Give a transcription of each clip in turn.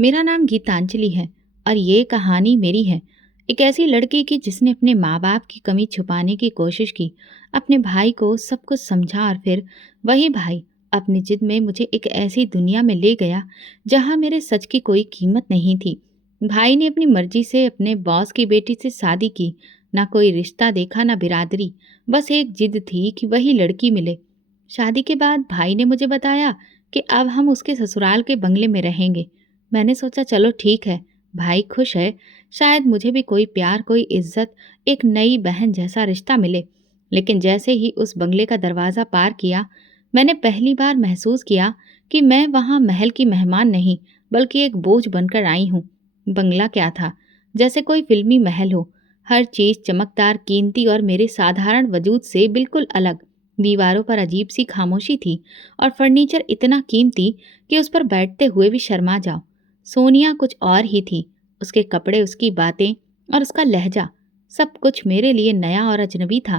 मेरा नाम गीतांजलि है और ये कहानी मेरी है। एक ऐसी लड़की की जिसने अपने माँ बाप की कमी छुपाने की कोशिश की, अपने भाई को सब कुछ समझा और फिर वही भाई अपनी जिद में मुझे एक ऐसी दुनिया में ले गया जहाँ मेरे सच की कोई कीमत नहीं थी। भाई ने अपनी मर्जी से अपने बॉस की बेटी से शादी की, ना कोई रिश्ता देखा ना बिरादरी, बस एक जिद थी कि वही लड़की मिले। शादी के बाद भाई ने मुझे बताया कि अब हम उसके ससुराल के बंगले में रहेंगे। मैंने सोचा चलो ठीक है, भाई खुश है, शायद मुझे भी कोई प्यार, कोई इज्जत, एक नई बहन जैसा रिश्ता मिले। लेकिन जैसे ही उस बंगले का दरवाज़ा पार किया, मैंने पहली बार महसूस किया कि मैं वहाँ महल की मेहमान नहीं, बल्कि एक बोझ बनकर आई हूँ। बंगला क्या था, जैसे कोई फिल्मी महल हो, हर चीज़ चमकदार, कीमती और मेरे साधारण वजूद से बिल्कुल अलग। दीवारों पर अजीब सी खामोशी थी और फर्नीचर इतना कीमती कि उस पर बैठते हुए भी शर्मा जाओ। सोनिया कुछ और ही थी, उसके कपड़े, उसकी बातें और उसका लहजा, सब कुछ मेरे लिए नया और अजनबी था।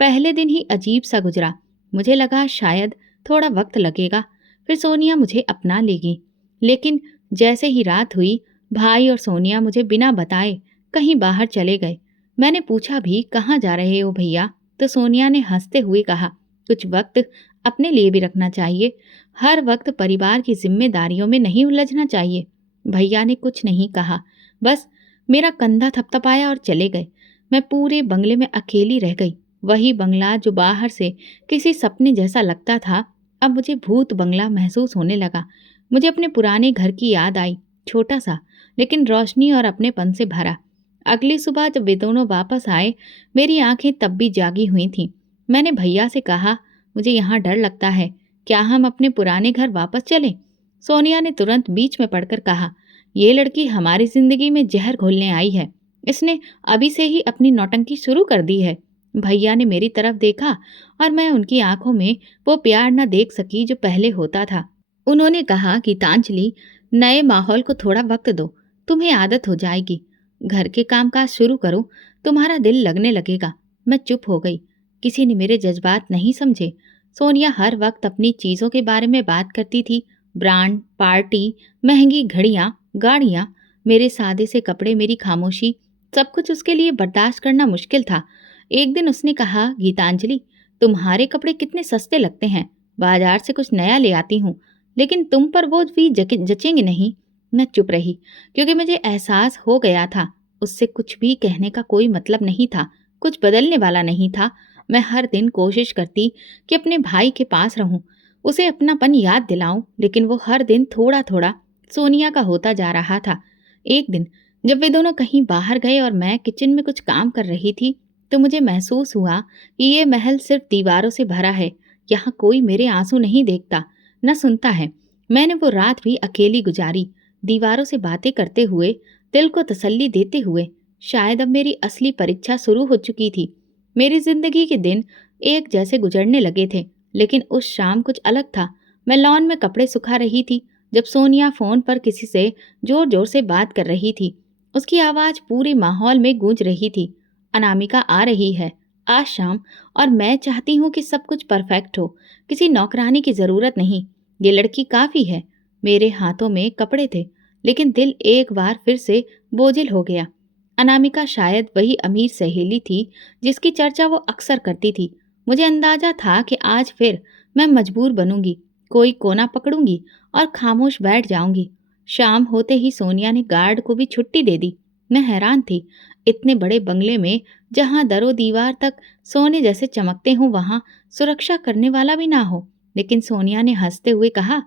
पहले दिन ही अजीब सा गुजरा। मुझे लगा शायद थोड़ा वक्त लगेगा, फिर सोनिया मुझे अपना लेगी। लेकिन जैसे ही रात हुई, भाई और सोनिया मुझे बिना बताए कहीं बाहर चले गए। मैंने पूछा भी, कहाँ जा रहे हो भैया? तो सोनिया ने हंसते हुए कहा, कुछ वक्त अपने लिए भी रखना चाहिए, हर वक्त परिवार की जिम्मेदारियों में नहीं उलझना चाहिए। भैया ने कुछ नहीं कहा, बस मेरा कंधा थपथपाया और चले गए। मैं पूरे बंगले में अकेली रह गई। वही बंगला जो बाहर से किसी सपने जैसा लगता था, अब मुझे भूत बंगला महसूस होने लगा। मुझे अपने पुराने घर की याद आई, छोटा सा लेकिन रोशनी और अपनेपन से भरा। अगली सुबह जब वे दोनों वापस आए, मेरी आंखें तब भी जागी हुई थीं। मैंने भैया से कहा, मुझे यहाँ डर लगता है, क्या हम अपने पुराने घर वापस चलें? सोनिया ने तुरंत बीच में पड़कर कहा, ये लड़की हमारी जिंदगी में जहर घोलने आई है। इसने अभी से ही अपनी नौटंकी शुरू कर दी है। भैया ने मेरी तरफ देखा और मैं उनकी आंखों में वो प्यार न देख सकी जो पहले होता था। उन्होंने कहा, गीतांजलि, नए माहौल को थोड़ा वक्त दो, तुम्हें आदत हो जाएगी। घर के कामकाज शुरू करो, तुम्हारा दिल लगने लगेगा। मैं चुप हो गई। किसी ने मेरे जज्बात नहीं समझे। सोनिया हर वक्त अपनी चीज़ों के बारे में बात करती थी, ब्रांड, पार्टी, महंगी घड़ियाँ, गाड़ियाँ। मेरे सादे से कपड़े, मेरी खामोशी, सब कुछ उसके लिए बर्दाश्त करना मुश्किल था। एक दिन उसने कहा, गीतांजलि, तुम्हारे कपड़े कितने सस्ते लगते हैं, बाजार से कुछ नया ले आती हूँ, लेकिन तुम पर वो भी जचेंगे नहीं। मैं चुप रही, क्योंकि मुझे एहसास हो गया था उससे कुछ भी कहने का कोई मतलब नहीं था, कुछ बदलने वाला नहीं था। मैं हर दिन कोशिश करती कि अपने भाई के पास रहूं, उसे अपनापन याद दिलाऊं, लेकिन वो हर दिन थोड़ा थोड़ा सोनिया का होता जा रहा था। एक दिन जब वे दोनों कहीं बाहर गए और मैं किचन में कुछ काम कर रही थी, तो मुझे महसूस हुआ कि ये महल सिर्फ दीवारों से भरा है। यहाँ कोई मेरे आंसू नहीं देखता, न सुनता है। मैंने वो रात भी अकेली गुजारी, दीवारों से बातें करते हुए, दिल को तसल्ली देते हुए। शायद अब मेरी असली परीक्षा शुरू हो चुकी थी। मेरी जिंदगी के दिन एक जैसे गुजरने लगे थे, लेकिन उस शाम कुछ अलग था। मैं लॉन में कपड़े सुखा रही थी जब सोनिया फोन पर किसी से जोर जोर से बात कर रही थी। उसकी आवाज पूरे माहौल में गूंज रही थी, अनामिका आ रही है आज शाम, और मैं चाहती हूँ कि सब कुछ परफेक्ट हो, किसी नौकरानी की जरूरत नहीं, ये लड़की काफी है। मेरे हाथों में कपड़े थे, लेकिन दिल एक बार फिर से बोझिल हो गया। अनामिका शायद वही अमीर सहेली थी जिसकी चर्चा वो अक्सर करती थी। मुझे अंदाजा था कि आज फिर मैं मजबूर बनूंगी, कोई कोना पकड़ूंगी और खामोश बैठ जाऊंगी। शाम होते ही सोनिया ने गार्ड को भी छुट्टी दे दी। मैं हैरान थी, इतने बड़े बंगले में जहां दरो दीवार तक सोने जैसे चमकते हों, वहां सुरक्षा करने वाला भी ना हो। लेकिन सोनिया ने हंसते हुए कहा,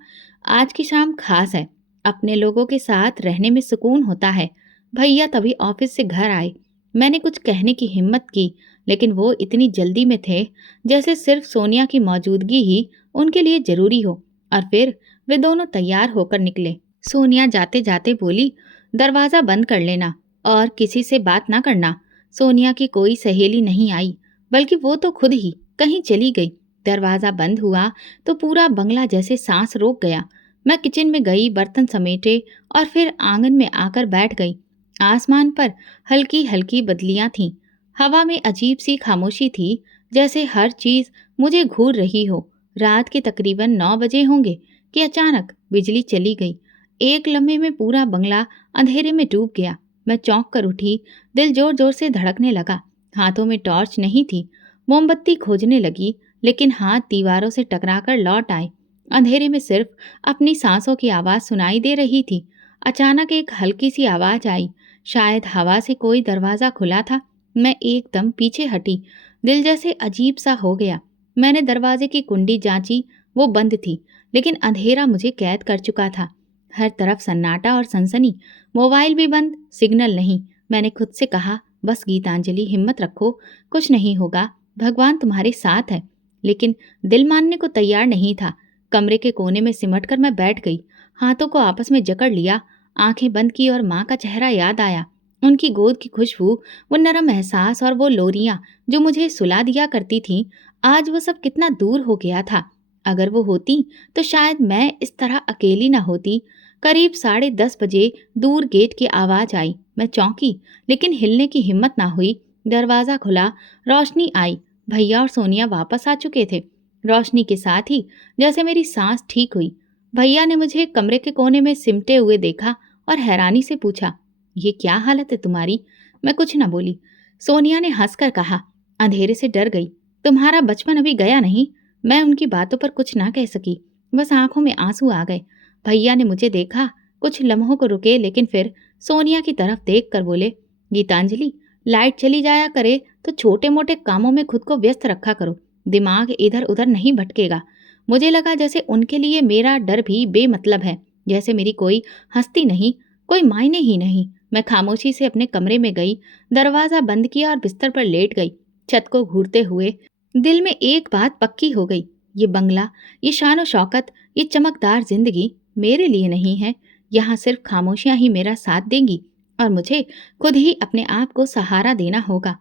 आज की शाम खास है, अपने लोगों के साथ रहने में सुकून होता है। भैया तभी ऑफिस से घर आए। मैंने कुछ कहने की हिम्मत की, लेकिन वो इतनी जल्दी में थे जैसे सिर्फ सोनिया की मौजूदगी ही उनके लिए जरूरी हो। और फिर वे दोनों तैयार होकर निकले। सोनिया जाते जाते बोली, दरवाज़ा बंद कर लेना और किसी से बात ना करना। सोनिया की कोई सहेली नहीं आई, बल्कि वो तो खुद ही कहीं चली गई। दरवाज़ा बंद हुआ तो पूरा बंगला जैसे सांस रोक गया। मैं किचन में गई, बर्तन समेटे और फिर आंगन में आकर बैठ गई। आसमान पर हल्की हल्की बदलियां थीं, हवा में अजीब सी खामोशी थी, जैसे हर चीज मुझे घूर रही हो। रात के तकरीबन 9 बजे होंगे कि अचानक बिजली चली गई। एक लम्हे में पूरा बंगला अंधेरे में डूब गया। मैं चौंक कर उठी, दिल जोर जोर से धड़कने लगा। हाथों में टॉर्च नहीं थी। मोमबत्ती खोजने लगी, लेकिन हाथ दीवारों से टकराकर लौट आए। अंधेरे में सिर्फ अपनी सांसों की आवाज़ सुनाई दे रही थी। अचानक एक हल्की सी आवाज़ आई, शायद हवा से कोई दरवाज़ा खुला था। मैं एकदम पीछे हटी, दिल जैसे अजीब सा हो गया। मैंने दरवाजे की कुंडी जांची, वो बंद थी, लेकिन अंधेरा मुझे कैद कर चुका था। हर तरफ सन्नाटा और सनसनी, मोबाइल भी बंद, सिग्नल नहीं। मैंने खुद से कहा, बस गीतांजलि, हिम्मत रखो, कुछ नहीं होगा, भगवान तुम्हारे साथ है। लेकिन दिल मानने को तैयार नहीं था। कमरे के कोने में सिमट कर मैं बैठ गई, हाथों को आपस में जकड़ लिया, आंखें बंद की और माँ का चेहरा याद आया। उनकी गोद की खुशबू, वो नरम एहसास और वो लोरियां जो मुझे सुला दिया करती थीं, आज वो सब कितना दूर हो गया था। अगर वो होती तो शायद मैं इस तरह अकेली न होती। करीब 10:30 बजे दूर गेट की आवाज़ आई। मैं चौंकी, लेकिन हिलने की हिम्मत ना हुई। दरवाज़ा खुला, रोशनी आई। भैया और सोनिया वापस आ चुके थे। रोशनी के साथ ही जैसे मेरी सांस ठीक हुई। भैया ने मुझे कमरे के कोने में सिमटे हुए देखा और हैरानी से पूछा, ये क्या हालत है तुम्हारी? मैं कुछ न बोली। सोनिया ने हंसकर कहा, अंधेरे से डर गई, तुम्हारा बचपन अभी गया नहीं। मैं उनकी बातों पर कुछ ना कह सकी, बस आंखों में आंसू आ गए। भैया ने मुझे देखा, कुछ लम्हों को रुके, लेकिन फिर सोनिया की तरफ देख कर बोले, गीतांजलि, लाइट चली जाया करे तो छोटे मोटे कामों में खुद को व्यस्त रखा करो, दिमाग इधर उधर नहीं भटकेगा। मुझे लगा जैसे उनके लिए मेरा डर भी बेमतलब है, जैसे मेरी कोई हस्ती नहीं, कोई मायने ही नहीं। मैं खामोशी से अपने कमरे में गई, दरवाज़ा बंद किया और बिस्तर पर लेट गई। छत को घूरते हुए दिल में एक बात पक्की हो गई, ये बंगला, ये शान और शौकत, ये चमकदार जिंदगी मेरे लिए नहीं है। यहाँ सिर्फ खामोशियाँ ही मेरा साथ देंगी और मुझे खुद ही अपने आप को सहारा देना होगा।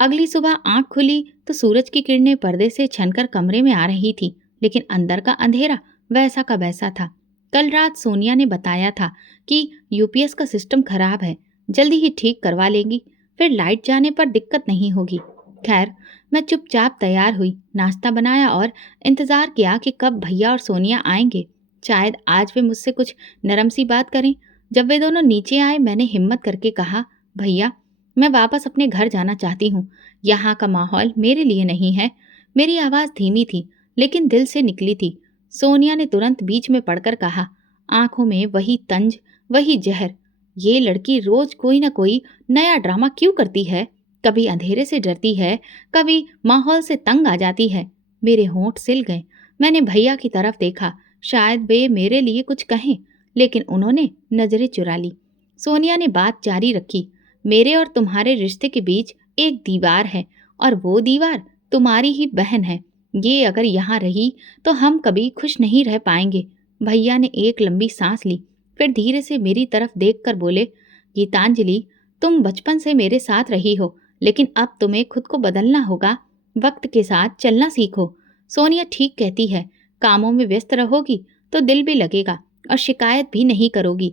अगली सुबह आंख खुली तो सूरज की किरणें पर्दे से छनकर कमरे में आ रही थी, लेकिन अंदर का अंधेरा वैसा का वैसा था। कल रात सोनिया ने बताया था कि यूपीएस का सिस्टम खराब है, जल्दी ही ठीक करवा लेंगी, फिर लाइट जाने पर दिक्कत नहीं होगी। खैर, मैं चुपचाप तैयार हुई, नाश्ता बनाया और इंतजार किया कि कब भैया और सोनिया आएंगे। शायद आज वे मुझसे कुछ नरम सी बात करें। जब वे दोनों नीचे आए, मैंने हिम्मत करके कहा, भैया, मैं वापस अपने घर जाना चाहती हूँ। यहाँ का माहौल मेरे लिए नहीं है। मेरी आवाज़ धीमी थी, लेकिन दिल से निकली थी। सोनिया ने तुरंत बीच में पड़कर कहा, आंखों में वही तंज, वही जहर। ये लड़की रोज कोई ना कोई नया ड्रामा क्यों करती है? कभी अंधेरे से डरती है, कभी माहौल से तंग आ जाती है। मेरे होंठ सिल गए। मैंने भैया की तरफ देखा, शायद वे मेरे लिए कुछ कहें, लेकिन उन्होंने नजरें चुरा ली। सोनिया ने बात जारी रखी, मेरे और तुम्हारे रिश्ते के बीच एक दीवार है, और वो दीवार तुम्हारी ही बहन है। ये अगर यहाँ रही तो हम कभी खुश नहीं रह पाएंगे। भैया ने एक लंबी सांस ली, फिर धीरे से मेरी तरफ देखकर बोले, गीतांजलि, तुम बचपन से मेरे साथ रही हो, लेकिन अब तुम्हें खुद को बदलना होगा, वक्त के साथ चलना सीखो। सोनिया ठीक कहती है, कामों में व्यस्त रहोगी तो दिल भी लगेगा और शिकायत भी नहीं करोगी।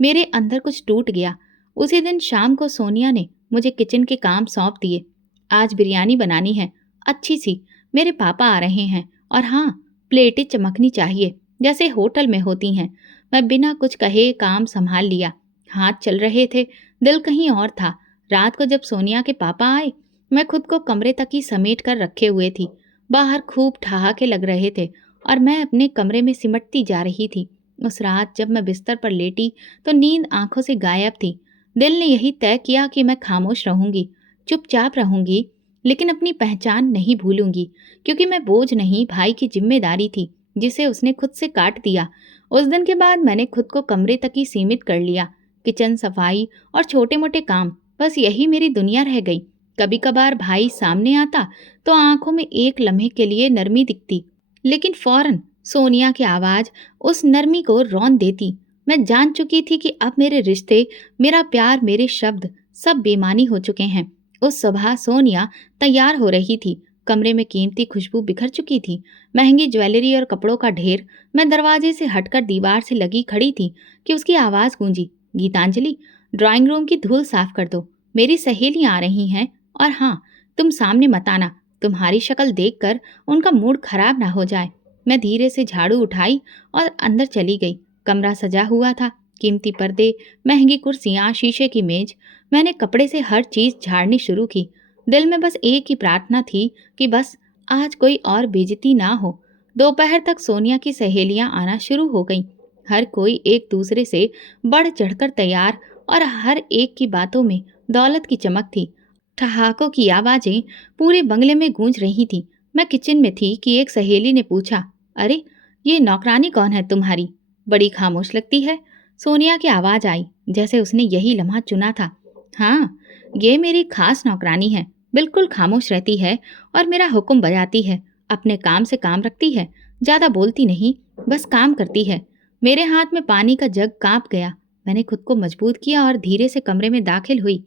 मेरे अंदर कुछ टूट गया। उसी दिन शाम को सोनिया ने मुझे किचन के काम सौंप दिए। आज बिरयानी बनानी है, अच्छी सी, मेरे पापा आ रहे हैं, और हाँ, प्लेटें चमकनी चाहिए जैसे होटल में होती हैं। मैं बिना कुछ कहे काम संभाल लिया। हाथ चल रहे थे, दिल कहीं और था। रात को जब सोनिया के पापा आए, मैं खुद को कमरे तक ही समेट कर रखे हुए थी। बाहर खूब ठहाके लग रहे थे और मैं अपने कमरे में सिमटती जा रही थी। उस रात जब मैं बिस्तर पर लेटी तो नींद आंखों से गायब थी। दिल ने यही तय किया कि मैं खामोश रहूंगी, चुपचाप रहूंगी, लेकिन अपनी पहचान नहीं भूलूंगी, क्योंकि मैं बोझ नहीं, भाई की जिम्मेदारी थी जिसे उसने खुद से काट दिया। उस दिन के बाद मैंने खुद को कमरे तक ही सीमित कर लिया। किचन सफाई और छोटे मोटे काम, बस यही मेरी दुनिया रह गई। कभी कभार भाई सामने आता तो आंखों में एक लम्हे के लिए नरमी दिखती, लेकिन फौरन सोनिया की आवाज उस नरमी को रौंद देती। मैं जान चुकी थी कि अब मेरे रिश्ते, मेरा प्यार, मेरे शब्द सब बेमानी हो चुके हैं। उस सुबह सोनिया तैयार हो रही थी। कमरे में कीमती खुशबू बिखर चुकी थी, महंगी ज्वेलरी और कपड़ों का ढेर। मैं दरवाजे से हटकर दीवार से लगी खड़ी थी कि उसकी आवाज़ गूंजी, गीतांजलि, ड्राइंग रूम की धूल साफ कर दो, मेरी सहेलियां आ रही हैं, और हाँ, तुम सामने मत आना, तुम्हारी शक्ल देखकर उनका मूड खराब ना हो जाए। मैं धीरे से झाड़ू उठाई और अंदर चली गई। कमरा सजा हुआ था, कीमती पर्दे, महंगी कुर्सियाँ, शीशे की मेज। मैंने कपड़े से हर चीज़ झाड़नी शुरू की। दिल में बस एक ही प्रार्थना थी कि बस आज कोई और बेइज्जती ना हो। दोपहर तक सोनिया की सहेलियां आना शुरू हो गईं। हर कोई एक दूसरे से बढ़ चढ़कर तैयार और हर एक की बातों में दौलत की चमक थी। ठहाकों की आवाजें पूरे बंगले में गूंज रही थी। मैं किचन में थी कि एक सहेली ने पूछा, अरे ये नौकरानी कौन है तुम्हारी? बड़ी खामोश लगती है। सोनिया की आवाज आई, जैसे उसने यही लम्हा चुना था। हाँ, ये मेरी खास नौकरानी है। बिल्कुल खामोश रहती है और मेरा हुक्म बजाती है। अपने काम से काम रखती है। ज्यादा बोलती नहीं, बस काम करती है। मेरे हाथ में पानी का जग कांप गया। मैंने खुद को मजबूत किया और धीरे से कमरे में दाखिल हुई।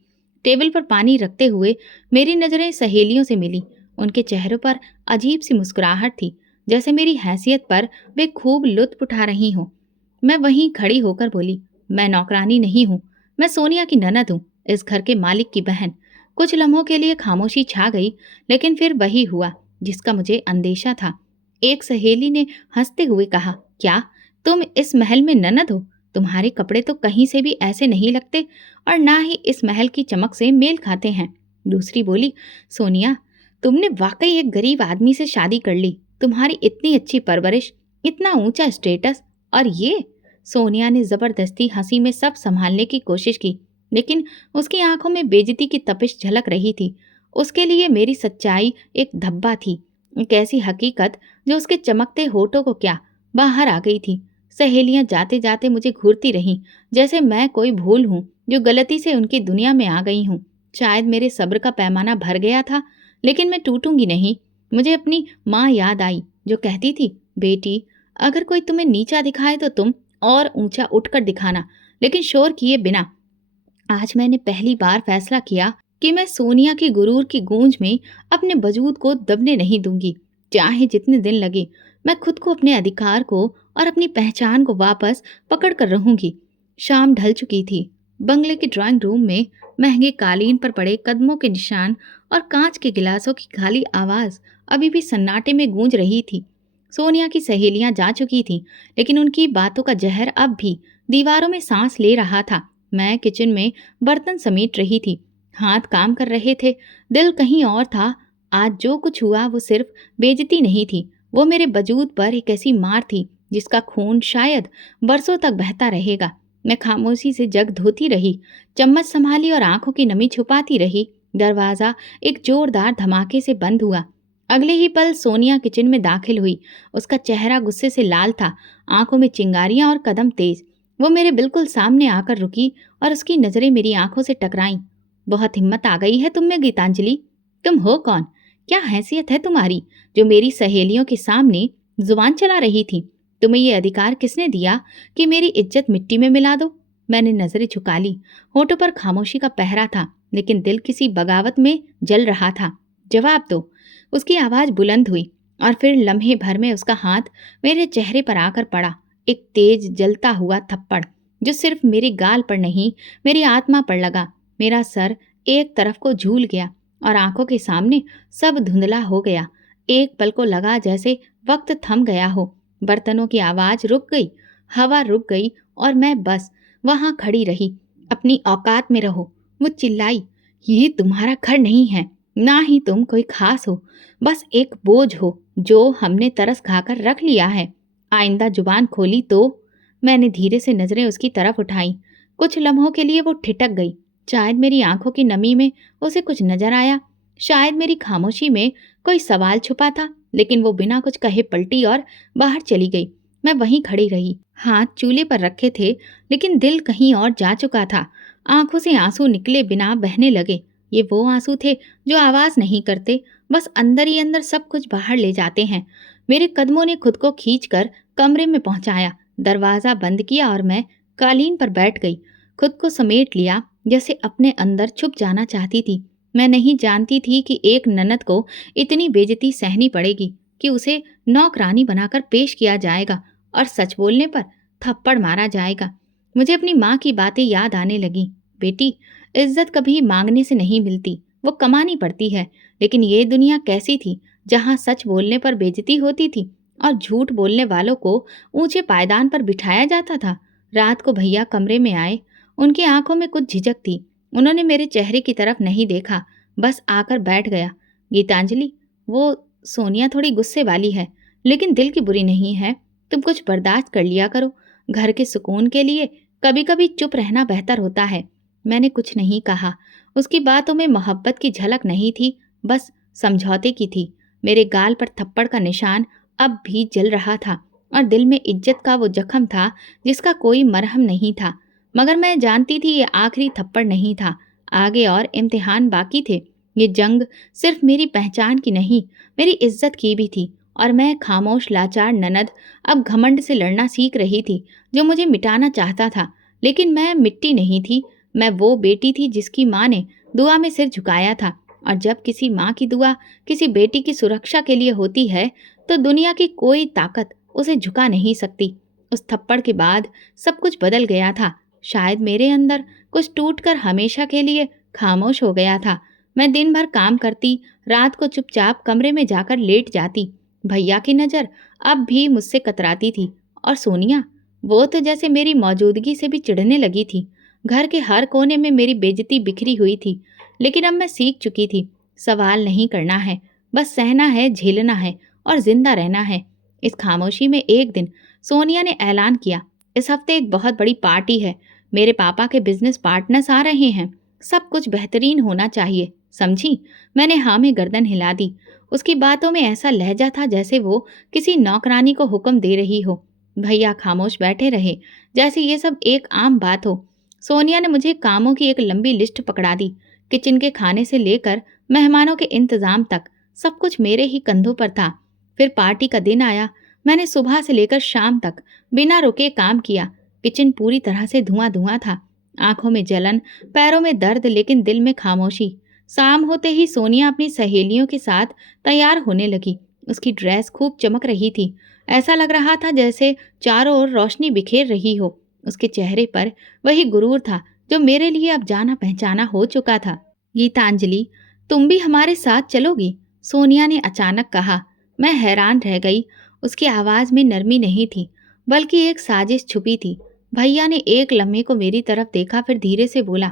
टेबल पर पानी रखते हुए मेरी नजरें सहेलियों से मिली। उनके चेहरों पर अजीब सी मुस्कुराहट थी, जैसे मेरी हैसियत पर वे खूब लुत्फ उठा रही हों। मैं वहीं खड़ी होकर बोली, मैं नौकरानी नहीं हूँ, मैं सोनिया की ननद हूँ, इस घर के मालिक की बहन। कुछ लम्हों के लिए खामोशी छा गई, लेकिन फिर वही हुआ जिसका मुझे अंदेशा था। एक सहेली ने हंसते हुए कहा, क्या तुम इस महल में ननद हो? तुम्हारे कपड़े तो कहीं से भी ऐसे नहीं लगते और ना ही इस महल की चमक से मेल खाते हैं। दूसरी बोली, सोनिया, तुमने वाकई एक गरीब आदमी से शादी कर ली। तुम्हारी इतनी अच्छी परवरिश, इतना ऊंचा स्टेटस, और ये। सोनिया ने जबरदस्ती हंसी में सब संभालने की कोशिश की, लेकिन उसकी आंखों में बेइज्जती की तपिश झलक रही थी। उसके लिए मेरी सच्चाई एक धब्बा थी, एक ऐसी हकीकत जो उसके चमकते होठों को क्या बाहर आ गई थी। सहेलियां जाते जाते मुझे घूरती रहीं, जैसे मैं कोई भूल हूं जो गलती से उनकी दुनिया में आ गई हूं। शायद मेरे सब्र का पैमाना भर गया था, लेकिन मैं टूटूंगी नहीं। मुझे अपनी माँ याद आई, जो कहती थी, बेटी, अगर कोई तुम्हें नीचा दिखाए तो तुम और ऊंचा उठकर दिखाना, लेकिन शोर किए बिना। आज मैंने पहली बार फैसला किया कि मैं सोनिया की गुरूर की गूंज में अपने वजूद को दबने नहीं दूंगी। चाहे जितने दिन लगे, मैं खुद को, अपने अधिकार को और अपनी पहचान को वापस पकड़ कर रहूंगी। शाम ढल चुकी थी। बंगले के ड्राइंग रूम में महंगे कालीन पर पड़े कदमों के निशान और कांच के गिलासों की खाली आवाज अभी भी सन्नाटे में गूंज रही थी। सोनिया की सहेलियां जा चुकी थीं, लेकिन उनकी बातों का जहर अब भी दीवारों में सांस ले रहा था। मैं किचन में बर्तन समेट रही थी। हाथ काम कर रहे थे, दिल कहीं और था। आज जो कुछ हुआ वो सिर्फ बेइज्जती नहीं थी, वो मेरे वजूद पर एक ऐसी मार थी जिसका खून शायद बरसों तक बहता रहेगा। मैं खामोशी से जग धोती रही, चम्मच संभाली और आंखों की नमी छुपाती रही। दरवाजा एक जोरदार धमाके से बंद हुआ। अगले ही पल सोनिया किचन में दाखिल हुई। उसका चेहरा गुस्से से लाल था, आंखों में चिंगारियां और कदम तेज। वो मेरे बिल्कुल सामने आकर रुकी और उसकी नजरें मेरी आंखों से टकराईं। बहुत हिम्मत आ गई है तुम में, गीतांजलि। तुम हो कौन? क्या हैसियत है तुम्हारी जो मेरी सहेलियों के सामने जुबान चला रही थी? तुम्हें ये अधिकार किसने दिया कि मेरी इज्जत मिट्टी में मिला दो? मैंने नजरें झुका ली। होठों पर खामोशी का पहरा था, लेकिन दिल किसी बगावत में जल रहा था। जवाब दो। उसकी आवाज बुलंद हुई और फिर लम्हे भर में उसका हाथ मेरे चेहरे पर आकर पड़ा। एक तेज जलता हुआ थप्पड़, जो सिर्फ मेरे गाल पर नहीं, मेरी आत्मा पर लगा। मेरा सर एक तरफ को झूल गया और आंखों के सामने सब धुंधला हो गया। एक पल को लगा जैसे वक्त थम गया हो। बर्तनों की आवाज रुक गई, हवा रुक गई और मैं बस वहां खड़ी रही। अपनी औकात में रहो, वो चिल्लाई। ये तुम्हारा घर नहीं है, ना ही तुम कोई खास हो, बस एक बोझ हो जो हमने तरस खाकर रख लिया है। आइंदा जुबान खोली तो। मैंने धीरे से नजरें उसकी तरफ उठाई। कुछ लम्हों के लिए वो ठिठक गई। शायद मेरी आंखों की नमी में उसे कुछ नजर आया, शायद मेरी खामोशी में कोई सवाल छुपा था, लेकिन वो बिना कुछ कहे पलटी और बाहर चली गई। मैं वहीं खड़ी रही, हाथ चूल्हे पर रखे थे, लेकिन दिल कहीं और जा चुका था। आंखों से आंसू निकले बिना बहने लगे। ये वो आंसू थे जो आवाज नहीं करते, बस अंदर ही अंदर सब कुछ बाहर ले जाते हैं। मेरे कदमों ने खुद को खींचकर कमरे में पहुंचाया। दरवाजा बंद किया और मैं कालीन पर बैठ गई। खुद को समेट लिया, जैसे अपने अंदर छुप जाना चाहती थी। मैं नहीं जानती थी कि एक ननद को इतनी बेइज्जती सहनी पड़ेगी, कि उसे नौकरानी बनाकर पेश किया जाएगा और सच बोलने पर थप्पड़ मारा जाएगा। मुझे अपनी माँ की बातें याद आने लगी। बेटी, इज्जत कभी मांगने से नहीं मिलती, वो कमानी पड़ती है। लेकिन ये दुनिया कैसी थी जहाँ सच बोलने पर बेइज्जती होती थी और झूठ बोलने वालों को ऊंचे पायदान पर बिठाया जाता था। रात को भैया कमरे में आए। उनकी आंखों में कुछ झिझक थी। उन्होंने मेरे चेहरे की तरफ नहीं देखा, बस आकर बैठ गया। गीतांजलि, वो सोनिया थोड़ी गुस्से वाली है, लेकिन दिल की बुरी नहीं है। तुम कुछ बर्दाश्त कर लिया करो। घर के सुकून के लिए कभी कभी चुप रहना बेहतर होता है। मैंने कुछ नहीं कहा। उसकी बातों में मोहब्बत की झलक नहीं थी, बस समझौते की थी। मेरे गाल पर थप्पड़ का निशान अब भी जल रहा था और दिल में इज्जत का वो जख्म था जिसका कोई मरहम नहीं था। मगर मैं जानती थी ये आखिरी थप्पड़ नहीं था। आगे और इम्तिहान बाकी थे। ये जंग सिर्फ मेरी पहचान की नहीं, मेरी इज्जत की भी थी। और मैं खामोश लाचार ननद अब घमंड से लड़ना सीख रही थी, जो मुझे मिटाना चाहता था। लेकिन मैं मिट्टी नहीं थी। मैं वो बेटी थी जिसकी माँ ने दुआ में सिर झुकाया था। और जब किसी माँ की दुआ किसी बेटी की सुरक्षा के लिए होती है, तो दुनिया की कोई ताकत उसे झुका नहीं सकती। उस थप्पड़ के बाद सब कुछ बदल गया था। शायद मेरे अंदर कुछ टूटकर हमेशा के लिए खामोश हो गया था। मैं दिन भर काम करती, रात को चुपचाप कमरे में जाकर लेट जाती। भैया की नज़र अब भी मुझसे कतराती थी। और सोनिया, वो तो जैसे मेरी मौजूदगी से भी चिढ़ने लगी थी। घर के हर कोने में मेरी बेइज्जती बिखरी हुई थी। लेकिन अब मैं सीख चुकी थी, सवाल नहीं करना है, बस सहना है, झेलना है और जिंदा रहना है। इस खामोशी में एक दिन सोनिया ने ऐलान किया, इस हफ्ते एक बहुत बड़ी पार्टी है। मेरे पापा के बिजनेस पार्टनर्स आ रहे हैं। सब कुछ बेहतरीन होना चाहिए, समझी? मैंने हाँ में गर्दन हिला दी। उसकी बातों में ऐसा लहजा था जैसे वो किसी नौकरानी को हुक्म दे रही हो। भैया खामोश बैठे रहे, जैसे ये सब एक आम बात हो। सोनिया ने मुझे कामों की एक लंबी लिस्ट पकड़ा दी। किचन के खाने से लेकर मेहमानों के इंतजाम तक सब कुछ मेरे ही कंधों पर था। फिर पार्टी का दिन आया। मैंने सुबह से लेकर शाम तक बिना रुके काम किया। किचन पूरी तरह से धुआं धुआं था। आंखों में जलन, पैरों में दर्द, लेकिन दिल में खामोशी। शाम होते ही सोनिया अपनी सहेलियों के साथ तैयार होने लगी। उसकी ड्रेस खूब चमक रही थी। ऐसा लग रहा था जैसे चारों ओर रोशनी बिखेर रही हो। उसके चेहरे पर वही गुरूर था जो मेरे लिए अब जाना पहचाना हो चुका था। गीतांजलि, तुम भी हमारे साथ चलोगी? सोनिया ने अचानक कहा। मैं हैरान रह गई। उसकी आवाज़ में नरमी नहीं थी, बल्कि एक साजिश छुपी थी। भैया ने एक लम्हे को मेरी तरफ देखा, फिर धीरे से बोला,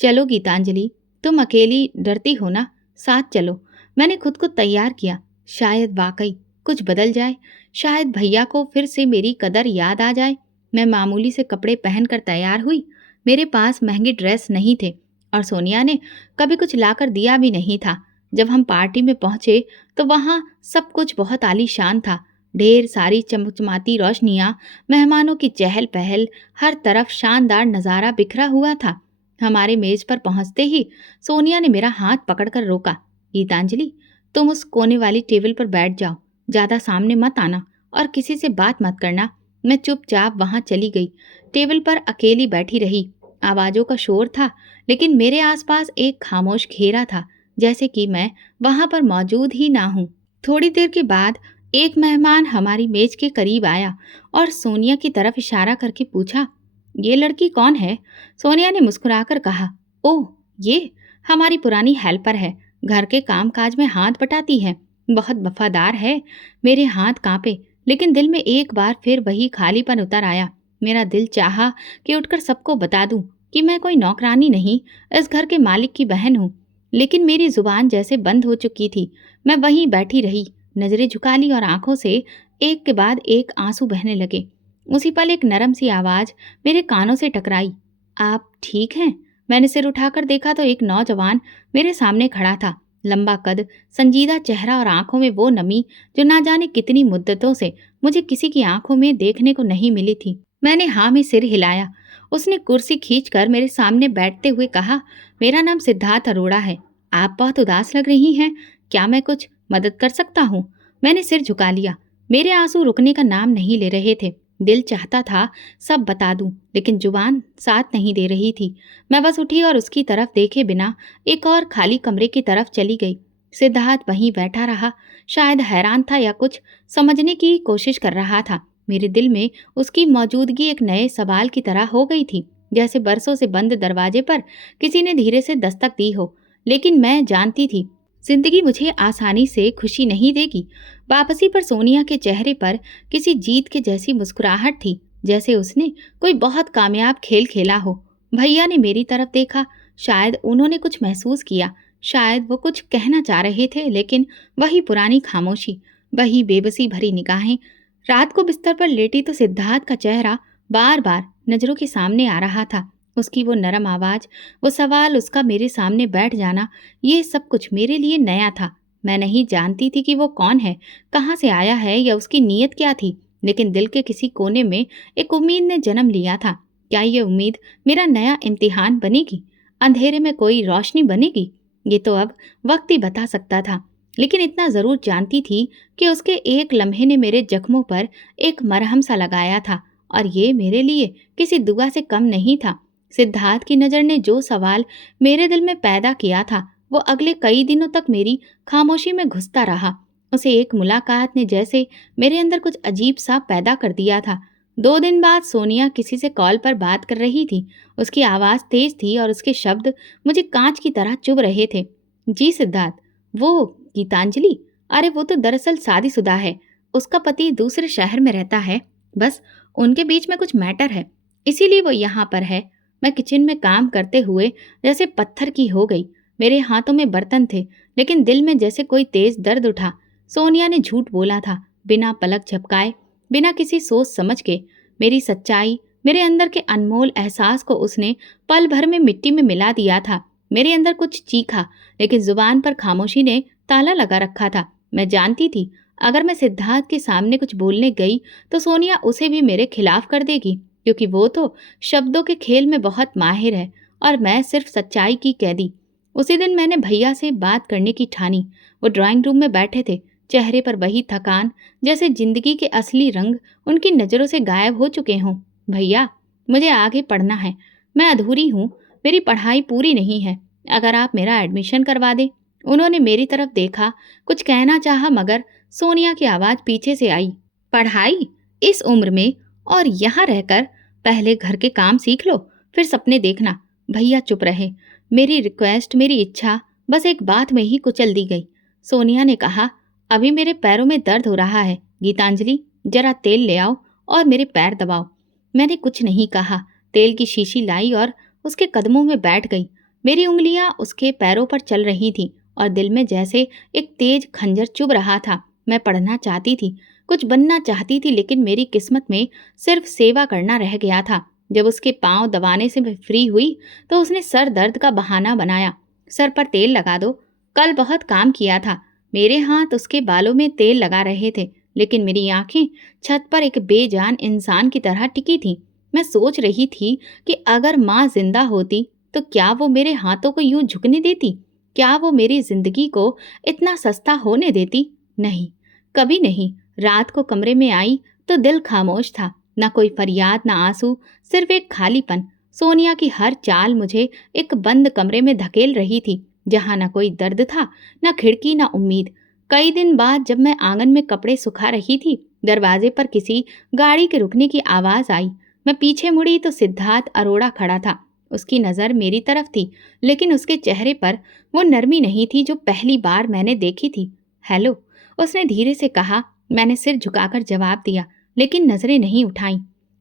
चलो गीतांजलि, तुम अकेली डरती हो ना, साथ चलो। मैंने खुद को तैयार किया। शायद वाकई कुछ बदल जाए, शायद भैया को फिर से मेरी कदर याद आ जाए। मैं मामूली से कपड़े पहनकर तैयार हुई। मेरे पास महंगे ड्रेस नहीं थे और सोनिया ने कभी कुछ लाकर दिया भी नहीं था। जब हम पार्टी में पहुंचे तो वहाँ सब कुछ बहुत आलीशान था। ढेर सारी चमचमाती रोशनियाँ, मेहमानों की चहल पहल, हर तरफ शानदार नज़ारा बिखरा हुआ था। हमारे मेज पर पहुंचते ही सोनिया ने मेरा हाथ पकड़कर रोका। गीतांजलि, तुम उस कोने वाली टेबल पर बैठ जाओ, ज़्यादा सामने मत आना और किसी से बात मत करना। मैं चुपचाप वहाँ चली गई। टेबल पर अकेली बैठी रही। आवाज़ों का शोर था, लेकिन मेरे आसपास एक खामोश घेरा था, जैसे कि मैं वहाँ पर मौजूद ही ना हूँ। थोड़ी देर के बाद एक मेहमान हमारी मेज के करीब आया और सोनिया की तरफ इशारा करके पूछा, ये लड़की कौन है? सोनिया ने मुस्कुराकर कहा, ओह, ये हमारी पुरानी हेल्पर है। घर के कामकाज में हाथ बटाती है, बहुत वफादार है। मेरे हाथ कांपे, लेकिन दिल में एक बार फिर वही खालीपन उतर आया। मेरा दिल चाहा कि उठकर सबको बता दूं कि मैं कोई नौकरानी नहीं, इस घर के मालिक की बहन हूँ। लेकिन मेरी जुबान जैसे बंद हो चुकी थी। मैं वहीं बैठी रही, नजरें झुका ली और आंखों से एक के बाद एक आंसू बहने लगे। उसी पल एक नरम सी आवाज मेरे कानों से टकराई, आप ठीक हैं? मैंने सिर उठाकर देखा तो एक नौजवान मेरे सामने खड़ा था। लंबा कद, संजीदा चेहरा और आंखों में वो नमी जो ना जाने कितनी मुद्दतों से मुझे किसी की आंखों में देखने को नहीं मिली थी। मैंने हाँ में सिर हिलाया। उसने कुर्सी खींचकर मेरे सामने बैठते हुए कहा, मेरा नाम सिद्धार्थ अरोड़ा है। आप बहुत उदास लग रही हैं, क्या मैं कुछ मदद कर सकता हूँ? मैंने सिर झुका लिया। मेरे आंसू रुकने का नाम नहीं ले रहे थे। दिल चाहता था सब बता दूं, लेकिन जुबान साथ नहीं दे रही थी। मैं बस उठी और उसकी तरफ देखे बिना एक और खाली कमरे की तरफ चली गई। सिद्धार्थ वहीं बैठा रहा, शायद हैरान था या कुछ समझने की कोशिश कर रहा था। मेरे दिल में उसकी मौजूदगी एक नए सवाल की तरह हो गई थी, जैसे बरसों से बंद दरवाजे पर किसी ने धीरे से दस्तक दी हो। लेकिन मैं जानती थी, जिंदगी मुझे आसानी से खुशी नहीं देगी। वापसी पर सोनिया के चेहरे पर किसी जीत के जैसी मुस्कुराहट थी। जैसे उसने कोई बहुत कामयाब खेल खेला हो। भैया ने मेरी तरफ देखा। शायद उन्होंने कुछ महसूस किया, शायद वो कुछ कहना चाह रहे थे, लेकिन वही पुरानी खामोशी, वही बेबसी भरी निगाहें। रात को बिस्तर पर लेटी तो सिद्धार्थ का चेहरा बार बार नजरों के सामने आ रहा था। उसकी वो नरम आवाज, वो सवाल, उसका मेरे सामने बैठ जाना, ये सब कुछ मेरे लिए नया था। मैं नहीं जानती थी कि वो कौन है, कहाँ से आया है, या उसकी नीयत क्या थी, लेकिन दिल के किसी कोने में एक उम्मीद ने जन्म लिया था। क्या ये उम्मीद मेरा नया इम्तिहान बनेगी, अंधेरे में कोई रोशनी बनेगी? ये तो अब वक्त ही बता सकता था। लेकिन इतना जरूर जानती थी कि उसके एक लम्हे ने मेरे जख्मों पर एक मरहम सा लगाया था, और ये मेरे लिए किसी दुआ से कम नहीं था। सिद्धार्थ की नज़र ने जो सवाल मेरे दिल में पैदा किया था, वो अगले कई दिनों तक मेरी खामोशी में घुसता रहा। उसे एक मुलाकात ने जैसे मेरे अंदर कुछ अजीब सा पैदा कर दिया था। 2 दिन बाद सोनिया किसी से कॉल पर बात कर रही थी। उसकी आवाज़ तेज थी और उसके शब्द मुझे कांच की तरह चुभ रहे थे। जी सिद्धार्थ, वो गीतांजलि? अरे वो तो दरअसल शादीशुदा है। उसका पति दूसरे शहर में रहता है। बस उनके बीच में कुछ मैटर है, इसीलिए वो यहाँ पर है। मैं किचन में काम करते हुए जैसे पत्थर की हो गई। मेरे हाथों में बर्तन थे, लेकिन दिल में जैसे कोई तेज दर्द उठा। सोनिया ने झूठ बोला था, बिना पलक झपकाए, बिना किसी सोच समझ के। मेरी सच्चाई, मेरे अंदर के अनमोल एहसास को उसने पल भर में मिट्टी में मिला दिया था। मेरे अंदर कुछ चीखा, लेकिन जुबान पर खामोशी ने ताला लगा रखा था। मैं जानती थी, अगर मैं सिद्धार्थ के सामने कुछ बोलने गई तो सोनिया उसे भी मेरे खिलाफ कर देगी, क्योंकि वो तो शब्दों के खेल में बहुत माहिर है और मैं सिर्फ सच्चाई की कैदी। उसी दिन मैंने भैया से बात करने की ठानी। वो ड्राइंग रूम में बैठे थे, चेहरे पर वही थकान, जैसे जिंदगी के असली रंग उनकी नज़रों से गायब हो चुके हों। भैया, मुझे आगे पढ़ना है, मैं अधूरी हूँ, मेरी पढ़ाई पूरी नहीं है, अगर आप मेरा एडमिशन करवा दें। उन्होंने मेरी तरफ देखा, कुछ कहना चाहा, मगर सोनिया की आवाज़ पीछे से आई। पढ़ाई? इस उम्र में और यहाँ रहकर? पहले घर के काम सीख लो, फिर सपने देखना। भैया चुप रहे। मेरी रिक्वेस्ट, मेरी इच्छा बस एक बात में ही कुचल दी गई। सोनिया ने कहा, अभी मेरे पैरों में दर्द हो रहा है गीतांजलि, जरा तेल ले आओ और मेरे पैर दबाओ। मैंने कुछ नहीं कहा। तेल की शीशी लाई और उसके कदमों में बैठ गई। मेरी उंगलियां उसके पैरों पर चल रही थीं और दिल में जैसे एक तेज खंजर चुभ रहा था। मैं पढ़ना चाहती थी, कुछ बनना चाहती थी, लेकिन मेरी किस्मत में सिर्फ सेवा करना रह गया था। जब उसके पांव दबाने से मैं फ्री हुई तो उसने सर दर्द का बहाना बनाया। सर पर तेल लगा दो, कल बहुत काम किया था। मेरे हाथ उसके बालों में तेल लगा रहे थे, लेकिन मेरी आंखें छत पर एक बेजान इंसान की तरह टिकी थीं। मैं सोच रही थी कि अगर माँ जिंदा होती तो क्या वो मेरे हाथों को यूं झुकने देती? क्या वो मेरी जिंदगी को इतना सस्ता होने देती? नहीं, कभी नहीं। रात को कमरे में आई तो दिल खामोश था, ना कोई फरियाद, ना आंसू, सिर्फ एक खालीपन। सोनिया की हर चाल मुझे एक बंद कमरे में धकेल रही थी, जहाँ ना कोई दर्द था, ना खिड़की, ना उम्मीद। कई दिन बाद जब मैं आंगन में कपड़े सुखा रही थी, दरवाजे पर किसी गाड़ी के रुकने की आवाज आई। मैं पीछे मुड़ी तो सिद्धार्थ अरोड़ा खड़ा था। उसकी नज़र मेरी तरफ थी, लेकिन उसके चेहरे पर वो नरमी नहीं थी जो पहली बार मैंने देखी थी। हेलो, उसने धीरे से कहा। मैंने सिर झुकाकर जवाब दिया, लेकिन नजरें नहीं उठाई।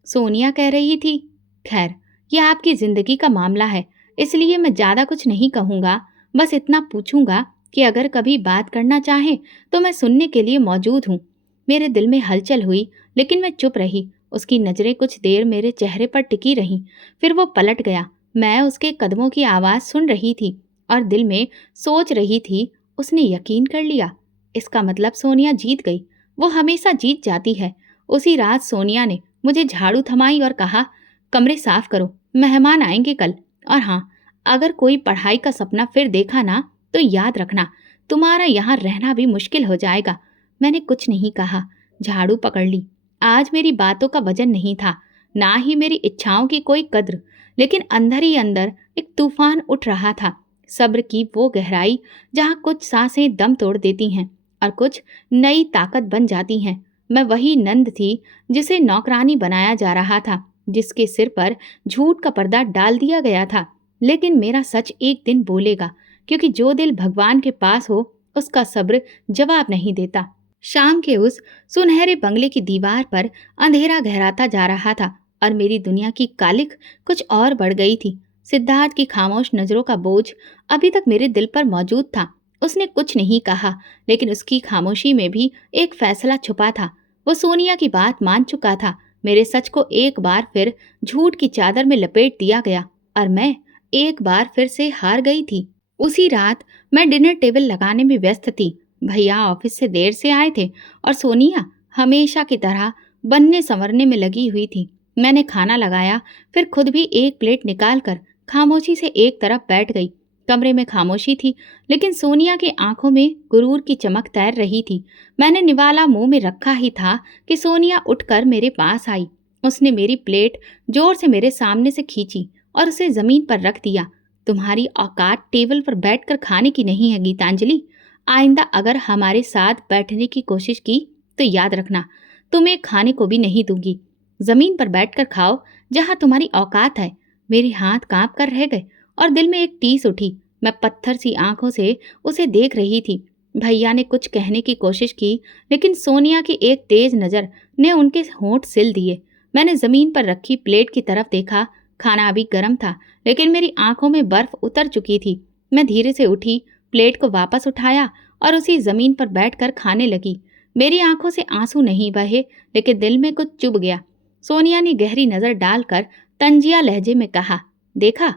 सोनिया कह रही थी, खैर, यह आपकी जिंदगी का मामला है, इसलिए मैं ज्यादा कुछ नहीं कहूंगा। बस इतना पूछूंगा कि अगर कभी बात करना चाहें तो मैं सुनने के लिए मौजूद हूँ। मेरे दिल में हलचल हुई, लेकिन मैं चुप रही। उसकी नजरें कुछ देर मेरे चेहरे पर टिकी रहीं, फिर वो पलट गया। मैं उसके कदमों की आवाज़ सुन रही थी और दिल में सोच रही थी, उसने यकीन कर लिया। इसका मतलब सोनिया जीत गई। वो हमेशा जीत जाती है। उसी रात सोनिया ने मुझे झाड़ू थमाई और कहा, कमरे साफ करो, मेहमान आएंगे कल। और हाँ, अगर कोई पढ़ाई का सपना फिर देखा ना तो याद रखना, तुम्हारा यहाँ रहना भी मुश्किल हो जाएगा। मैंने कुछ नहीं कहा, झाड़ू पकड़ ली। आज मेरी बातों का वजन नहीं था, ना ही मेरी इच्छाओं की कोई कद्र, लेकिन अंदर ही अंदर एक तूफान उठ रहा था। सब्र की वो गहराई जहाँ कुछ सांसें दम तोड़ देती हैं और कुछ नई ताकत बन जाती हैं। मैं वही नंद थी जिसे नौकरानी बनाया जा रहा था, जिसके सिर पर झूठ का पर्दा डाल दिया गया था। लेकिन मेरा सच एक दिन बोलेगा, क्योंकि जो दिल भगवान के पास हो उसका सब्र जवाब नहीं देता। शाम के उस सुनहरे बंगले की दीवार पर अंधेरा गहराता जा रहा था और मेरी दुनिया की कालिख कुछ और बढ़ गई थी। सिद्धार्थ की खामोश नजरों का बोझ अभी तक मेरे दिल पर मौजूद था। उसने कुछ नहीं कहा, लेकिन उसकी खामोशी में भी एक फैसला छुपा था। वो सोनिया की बात मान चुका था। मेरे सच को एक बार फिर झूठ की चादर में लपेट दिया गया और मैं एक बार फिर से हार गई थी। उसी रात मैं डिनर टेबल लगाने में व्यस्त थी। भैया ऑफिस से देर से आए थे और सोनिया हमेशा की तरह बनने संवरने में लगी हुई थी। मैंने खाना लगाया, फिर खुद भी एक प्लेट निकालकर खामोशी से एक तरफ बैठ गई। कमरे में खामोशी थी, लेकिन सोनिया की आंखों में गुरूर की चमक तैर रही थी। मैंने निवाला मुंह में रखा ही था कि सोनिया उठकर मेरे पास आई। उसने मेरी प्लेट जोर से मेरे सामने से खींची और उसे जमीन पर रख दिया। तुम्हारी औकात टेबल पर बैठकर खाने की नहीं है गीतांजलि। आइंदा अगर हमारे साथ बैठने की कोशिश की तो याद रखना, तुम्हें खाने को भी नहीं दूंगी। जमीन पर बैठकर खाओ जहां तुम्हारी औकात है। मेरे हाथ कांप कर रह गए और दिल में एक टीस उठी। मैं पत्थर सी आंखों से उसे देख रही थी। भैया ने कुछ कहने की कोशिश की, लेकिन सोनिया की एक तेज नजर ने उनके होंठ सिल दिए। मैंने जमीन पर रखी प्लेट की तरफ देखा। खाना अभी गर्म था, लेकिन मेरी आंखों में बर्फ उतर चुकी थी। मैं धीरे से उठी, प्लेट को वापस उठाया और उसी जमीन पर बैठकर खाने लगी। मेरी आंखों से आंसू नहीं बहे, लेकिन दिल में कुछ चुभ गया। सोनिया ने गहरी नजर डालकर तंजिया लहजे में कहा, देखा,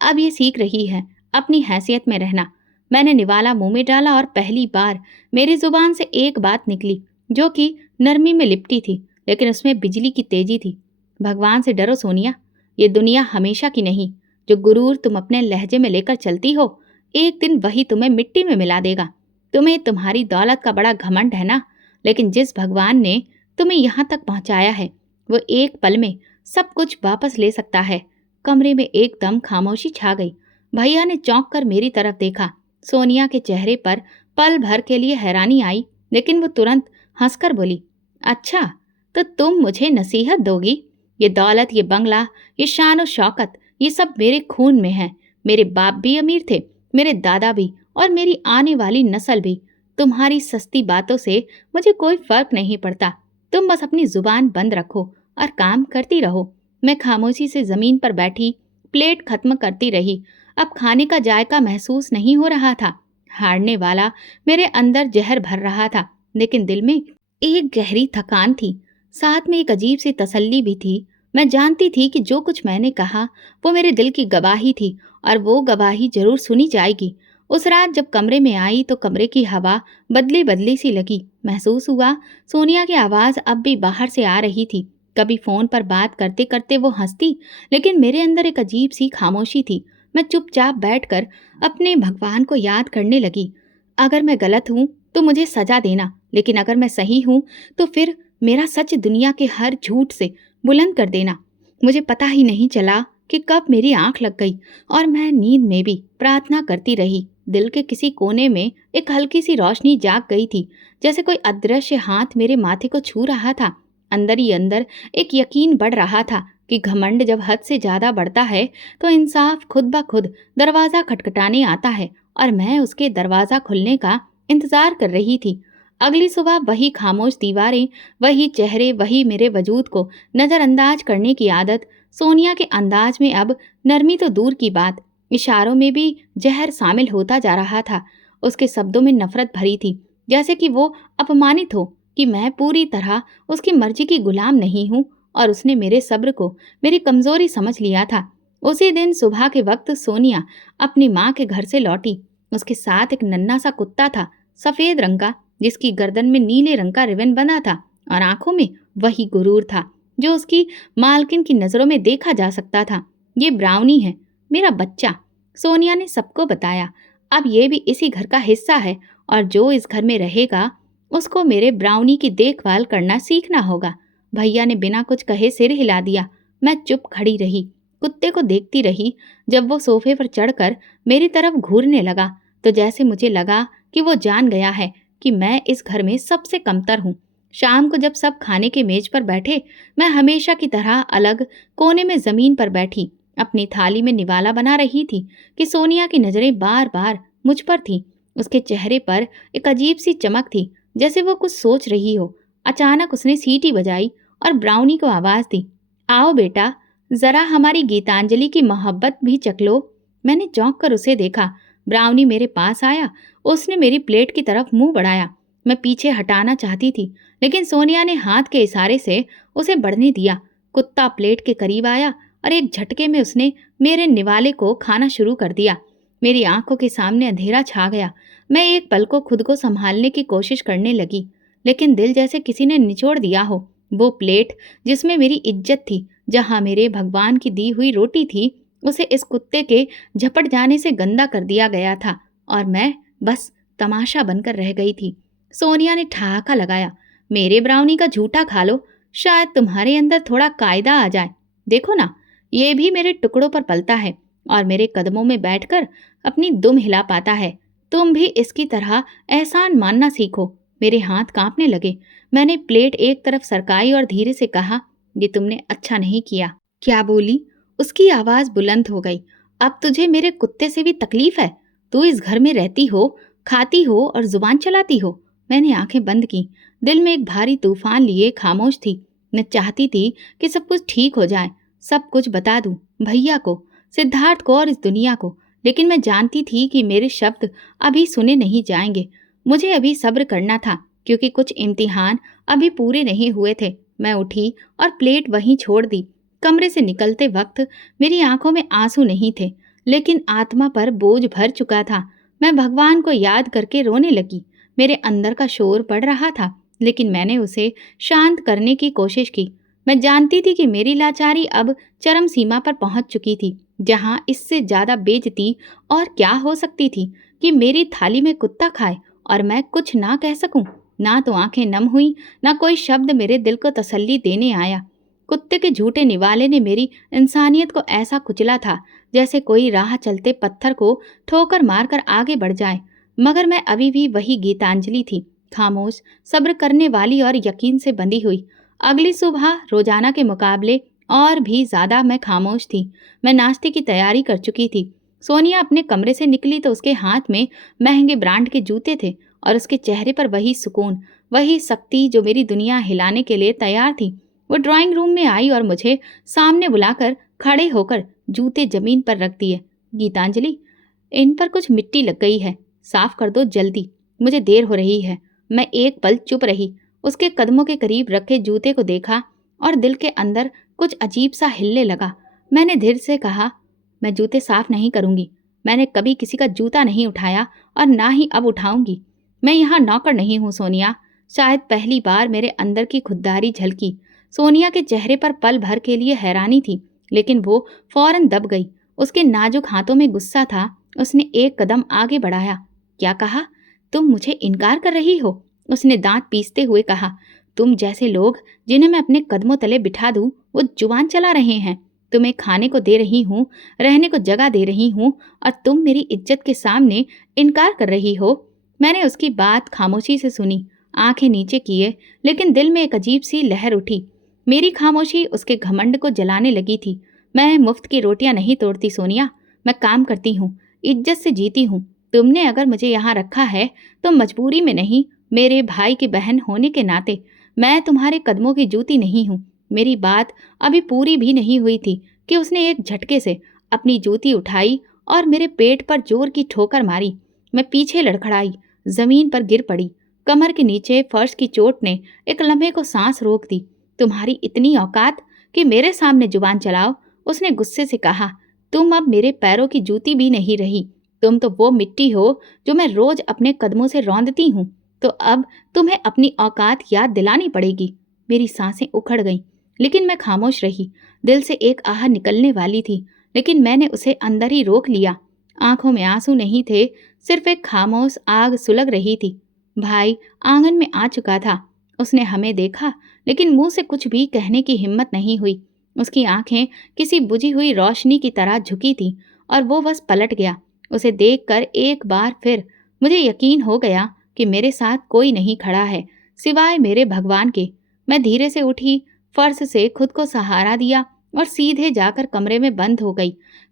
अब ये सीख रही है अपनी हैसियत में रहना। मैंने निवाला मुंह में डाला और पहली बार मेरी जुबान से एक बात निकली जो कि नरमी में लिपटी थी, लेकिन उसमें बिजली की तेजी थी। भगवान से डरो सोनिया, ये दुनिया हमेशा की नहीं। जो गुरूर तुम अपने लहजे में लेकर चलती हो, एक दिन वही तुम्हें मिट्टी में मिला देगा। तुम्हें तुम्हारी दौलत का बड़ा घमंड है ना, लेकिन जिस भगवान ने तुम्हें यहाँ तक पहुँचाया है, वो एक पल में सब कुछ वापस ले सकता है। कमरे में एकदम खामोशी छा गई। भैया ने चौंक कर मेरी तरफ देखा। सोनिया के चेहरे पर पल भर के लिए हैरानी आई, लेकिन वो तुरंत हंसकर बोली, अच्छा, तो तुम मुझे नसीहत दोगी? ये दौलत, ये बंगला, ये शान और शौकत, ये सब मेरे खून में है। मेरे बाप भी अमीर थे, मेरे दादा भी, और मेरी आने वाली नस्ल भी। तुम्हारी सस्ती बातों से मुझे कोई फर्क नहीं पड़ता। तुम बस अपनी जुबान बंद रखो और काम करती रहो। मैं खामोशी से जमीन पर बैठी प्लेट खत्म करती रही। अब खाने का जायका महसूस नहीं हो रहा था। हारने वाला मेरे अंदर जहर भर रहा था, लेकिन दिल में एक गहरी थकान थी। साथ में एक अजीब सी तसल्ली भी थी। मैं जानती थी कि जो कुछ मैंने कहा वो मेरे दिल की गवाही थी और वो गवाही जरूर सुनी जाएगी। उस रात जब कमरे में आई तो कमरे की हवा बदली बदली सी लगी। महसूस हुआ सोनिया की आवाज़ अब भी बाहर से आ रही थी। कभी फ़ोन पर बात करते करते वो हंसती, लेकिन मेरे अंदर एक अजीब सी खामोशी थी। मैं चुपचाप बैठकर अपने भगवान को याद करने लगी। अगर मैं गलत हूँ तो मुझे सजा देना, लेकिन अगर मैं सही हूँ तो फिर मेरा सच दुनिया के हर झूठ से बुलंद कर देना। मुझे पता ही नहीं चला कि कब मेरी आंख लग गई और मैं नींद में भी प्रार्थना करती रही। दिल के किसी कोने में एक हल्की सी रोशनी जाग गई थी, जैसे कोई अदृश्य हाथ मेरे माथे को छू रहा था। अंदर ही अंदर एक यकीन बढ़ रहा था कि घमंड जब हद से ज्यादा बढ़ता है तो इंसाफ खुद ब खुद दरवाजा खटखटाने आता है, और मैं उसके दरवाजा खुलने का इंतजार कर रही थी। अगली सुबह वही खामोश दीवारें, वही चेहरे, वही मेरे वजूद को नज़रअंदाज करने की आदत। सोनिया के अंदाज में अब नरमी तो दूर की बात, इशारों में भी जहर शामिल होता जा रहा था। उसके शब्दों में नफरत भरी थी, जैसे कि वो अपमानित हो कि मैं पूरी तरह उसकी मर्जी की गुलाम नहीं हूँ, और उसने मेरे सब्र को मेरी कमजोरी समझ लिया था। उसी दिन सुबह के वक्त सोनिया अपनी माँ के घर से लौटी। उसके साथ एक नन्हा सा कुत्ता था, सफेद रंग का, जिसकी गर्दन में नीले रंग का रिबन बंधा था और आंखों में वही गुरूर था जो उसकी मालकिन की नजरों में देखा जा सकता था। ये ब्राउनी है, मेरा बच्चा, सोनिया ने सबको बताया। अब ये भी इसी घर का हिस्सा है और जो इस घर में रहेगा उसको मेरे ब्राउनी की देखभाल करना सीखना होगा। भैया ने बिना कुछ कहे सिर हिला दिया। मैं चुप खड़ी रही, कुत्ते को देखती रही। जब वो सोफे पर चढ़कर मेरी तरफ घूरने लगा तो जैसे मुझे लगा कि वो जान गया है कि मैं इस घर में सबसे कमतर हूँ। शाम को जब सब खाने के मेज पर बैठे, मैं हमेशा की तरह अलग कोने में जमीन पर बैठी अपनी थाली में निवाला बना रही थी कि सोनिया की नजरें बार बार मुझ पर थीं। उसके चेहरे पर एक अजीब सी चमक थी, जैसे वो कुछ सोच रही हो। अचानक उसने सीटी बजाई और ब्राउनी को आवाज़ दी, आओ बेटा, ज़रा हमारी गीतांजलि की मोहब्बत भी चख लो। मैंने चौंक कर उसे देखा। ब्राउनी मेरे पास आया। उसने मेरी प्लेट की तरफ मुंह बढ़ाया। मैं पीछे हटाना चाहती थी, लेकिन सोनिया ने हाथ के इशारे से उसे बढ़ने दिया। कुत्ता प्लेट के करीब आया और एक झटके में उसने मेरे निवाले को खाना शुरू कर दिया। मेरी आंखों के सामने अंधेरा छा गया। मैं एक पल को खुद को संभालने की कोशिश करने लगी, लेकिन दिल जैसे किसी ने निचोड़ दिया हो। वो प्लेट जिसमें मेरी इज्जत थी, जहां मेरे भगवान की दी हुई रोटी थी, उसे इस कुत्ते के झपट जाने से गंदा कर दिया गया था और मैं बस तमाशा बनकर रह गई थी। सोनिया ने ठहाका लगाया, मेरे ब्राउनी का झूठा खा लो, शायद तुम्हारे अंदर थोड़ा कायदा आ जाए। देखो ना, ये भी मेरे टुकड़ों पर पलता है और मेरे कदमों में बैठकर अपनी दुम हिला पाता है। तुम भी इसकी तरह एहसान मानना सीखो। मेरे हाथ कांपने लगे। मैंने प्लेट एक तरफ सरकाई और धीरे से कहा, ये तुमने अच्छा नहीं किया। क्या बोली? उसकी आवाज़ बुलंद हो गई। अब तुझे मेरे कुत्ते से भी तकलीफ है? तू इस घर में रहती हो, खाती हो और जुबान चलाती हो। मैंने आंखें बंद की। दिल में एक भारी तूफान लिए खामोश थी। मैं चाहती थी कि सब कुछ ठीक हो जाए, सब कुछ बता दूं, भैया को, सिद्धार्थ को और इस दुनिया को। लेकिन मैं जानती थी कि मेरे शब्द अभी सुने नहीं जाएंगे। मुझे अभी सब्र करना था, क्योंकि कुछ इम्तिहान अभी पूरे नहीं हुए थे। मैं उठी और प्लेट वहीं छोड़ दी। कमरे से निकलते वक्त मेरी आंखों में आंसू नहीं थे, लेकिन आत्मा पर बोझ भर चुका था। मैं भगवान को याद करके रोने लगी। मेरे अंदर का शोर बढ़ रहा था, लेकिन मैंने उसे शांत करने की कोशिश की। मैं जानती थी कि मेरी लाचारी अब चरम सीमा पर पहुंच चुकी थी, जहां इससे ज्यादा बेइज्जती और क्या हो सकती थी कि मेरी थाली में कुत्ता खाए और मैं कुछ ना कह सकूं। ना तो आंखें नम हुई, ना कोई शब्द मेरे दिल को तसल्ली देने आया। कुत्ते के झूठे निवाले ने मेरी इंसानियत को ऐसा कुचला था, जैसे कोई राह चलते पत्थर को ठोकर मारकर आगे बढ़ जाए। मगर मैं अभी भी वही गीतांजलि थी, खामोश, सब्र करने वाली और यकीन से बंधी हुई। अगली सुबह रोजाना के मुकाबले और भी ज्यादा मैं खामोश थी। मैं नाश्ते की तैयारी कर चुकी थी। सोनिया अपने कमरे से निकली तो उसके हाथ में महंगे ब्रांड के जूते थे और उसके चेहरे पर वही सुकून, वही शक्ति जो मेरी दुनिया हिलाने के लिए तैयार थी। वो ड्राइंग रूम में आई और मुझे सामने बुलाकर खड़े होकर जूते जमीन पर रख दिए। गीतांजलि, इन पर कुछ मिट्टी लग गई है, साफ कर दो जल्दी, मुझे देर हो रही है। मैं एक पल चुप रही। उसके कदमों के करीब रखे जूते को देखा और दिल के अंदर कुछ अजीब सा हिलने लगा। मैंने धीरे से कहा, मैं जूते साफ नहीं करूंगी। मैंने कभी किसी का जूता नहीं उठाया और ना ही अब उठाऊंगी। मैं यहाँ नौकर नहीं हूँ सोनिया। शायद पहली बार मेरे अंदर की खुददारी झलकी। सोनिया के चेहरे पर पल भर के लिए हैरानी थी, लेकिन वो फौरन दब गई। उसके नाजुक हाथों में गुस्सा था। उसने एक कदम आगे बढ़ाया। क्या कहा? तुम मुझे इनकार कर रही हो? उसने दांत पीसते हुए कहा। तुम जैसे लोग जिन्हें मैं अपने कदमों तले बिठा दूं, वो जुबान चला रहे हैं। तुम्हें खाने को दे रही हूँ, रहने को जगह दे रही हूँ, और तुम मेरी इज्जत के सामने इनकार कर रही हो। मैंने उसकी बात खामोशी से सुनी, आंखें नीचे किए, लेकिन दिल में एक अजीब सी लहर उठी। मेरी खामोशी उसके घमंड को जलाने लगी थी। मैं मुफ्त की रोटियां नहीं तोड़ती सोनिया। मैं काम करती हूँ, इज्जत से जीती हूँ। तुमने अगर मुझे यहाँ रखा है तो मजबूरी में नहीं, मेरे भाई की बहन होने के नाते। मैं तुम्हारे कदमों की जूती नहीं हूँ। मेरी बात अभी पूरी भी नहीं हुई थी कि उसने एक झटके से अपनी जूती उठाई और मेरे पेट पर जोर की ठोकर मारी। मैं पीछे लड़खड़ाई, जमीन पर गिर पड़ी। कमर के नीचे फर्श की चोट ने एक लम्हे को सांस रोक दी। तुम्हारी इतनी औकात कि मेरे सामने जुबान चलाओ? उसने गुस्से से कहा। तुम अब मेरे पैरों की जूती भी नहीं रही। तुम तो वो मिट्टी हो जो मैं रोज अपने कदमों से रौंदती हूँ। तो अब तुम्हें अपनी औकात याद दिलानी पड़ेगी। मेरी सांसें उखड़ गईं, लेकिन मैं खामोश रही। दिल से एक आह निकलने वाली थी, लेकिन मैंने उसे अंदर ही रोक लिया। आंखों में आंसू नहीं थे, सिर्फ एक खामोश आग सुलग रही थी। भाई आंगन में आ चुका था। उसने हमें देखा, लेकिन मुंह से कुछ भी कहने की हिम्मत नहीं हुई। उसकी आंखें किसी बुझी हुई रोशनी की तरह झुकी थी और वो बस पलट गया। उसे देखकर एक बार फिर मुझे यकीन हो गया कि मेरे साथ कोई नहीं खड़ा है सिवाय मेरे भगवान के। मैं धीरे से उठी, फर्श से खुद को सहारा दिया और सीधे जाकर कमरे में बंद हो गई।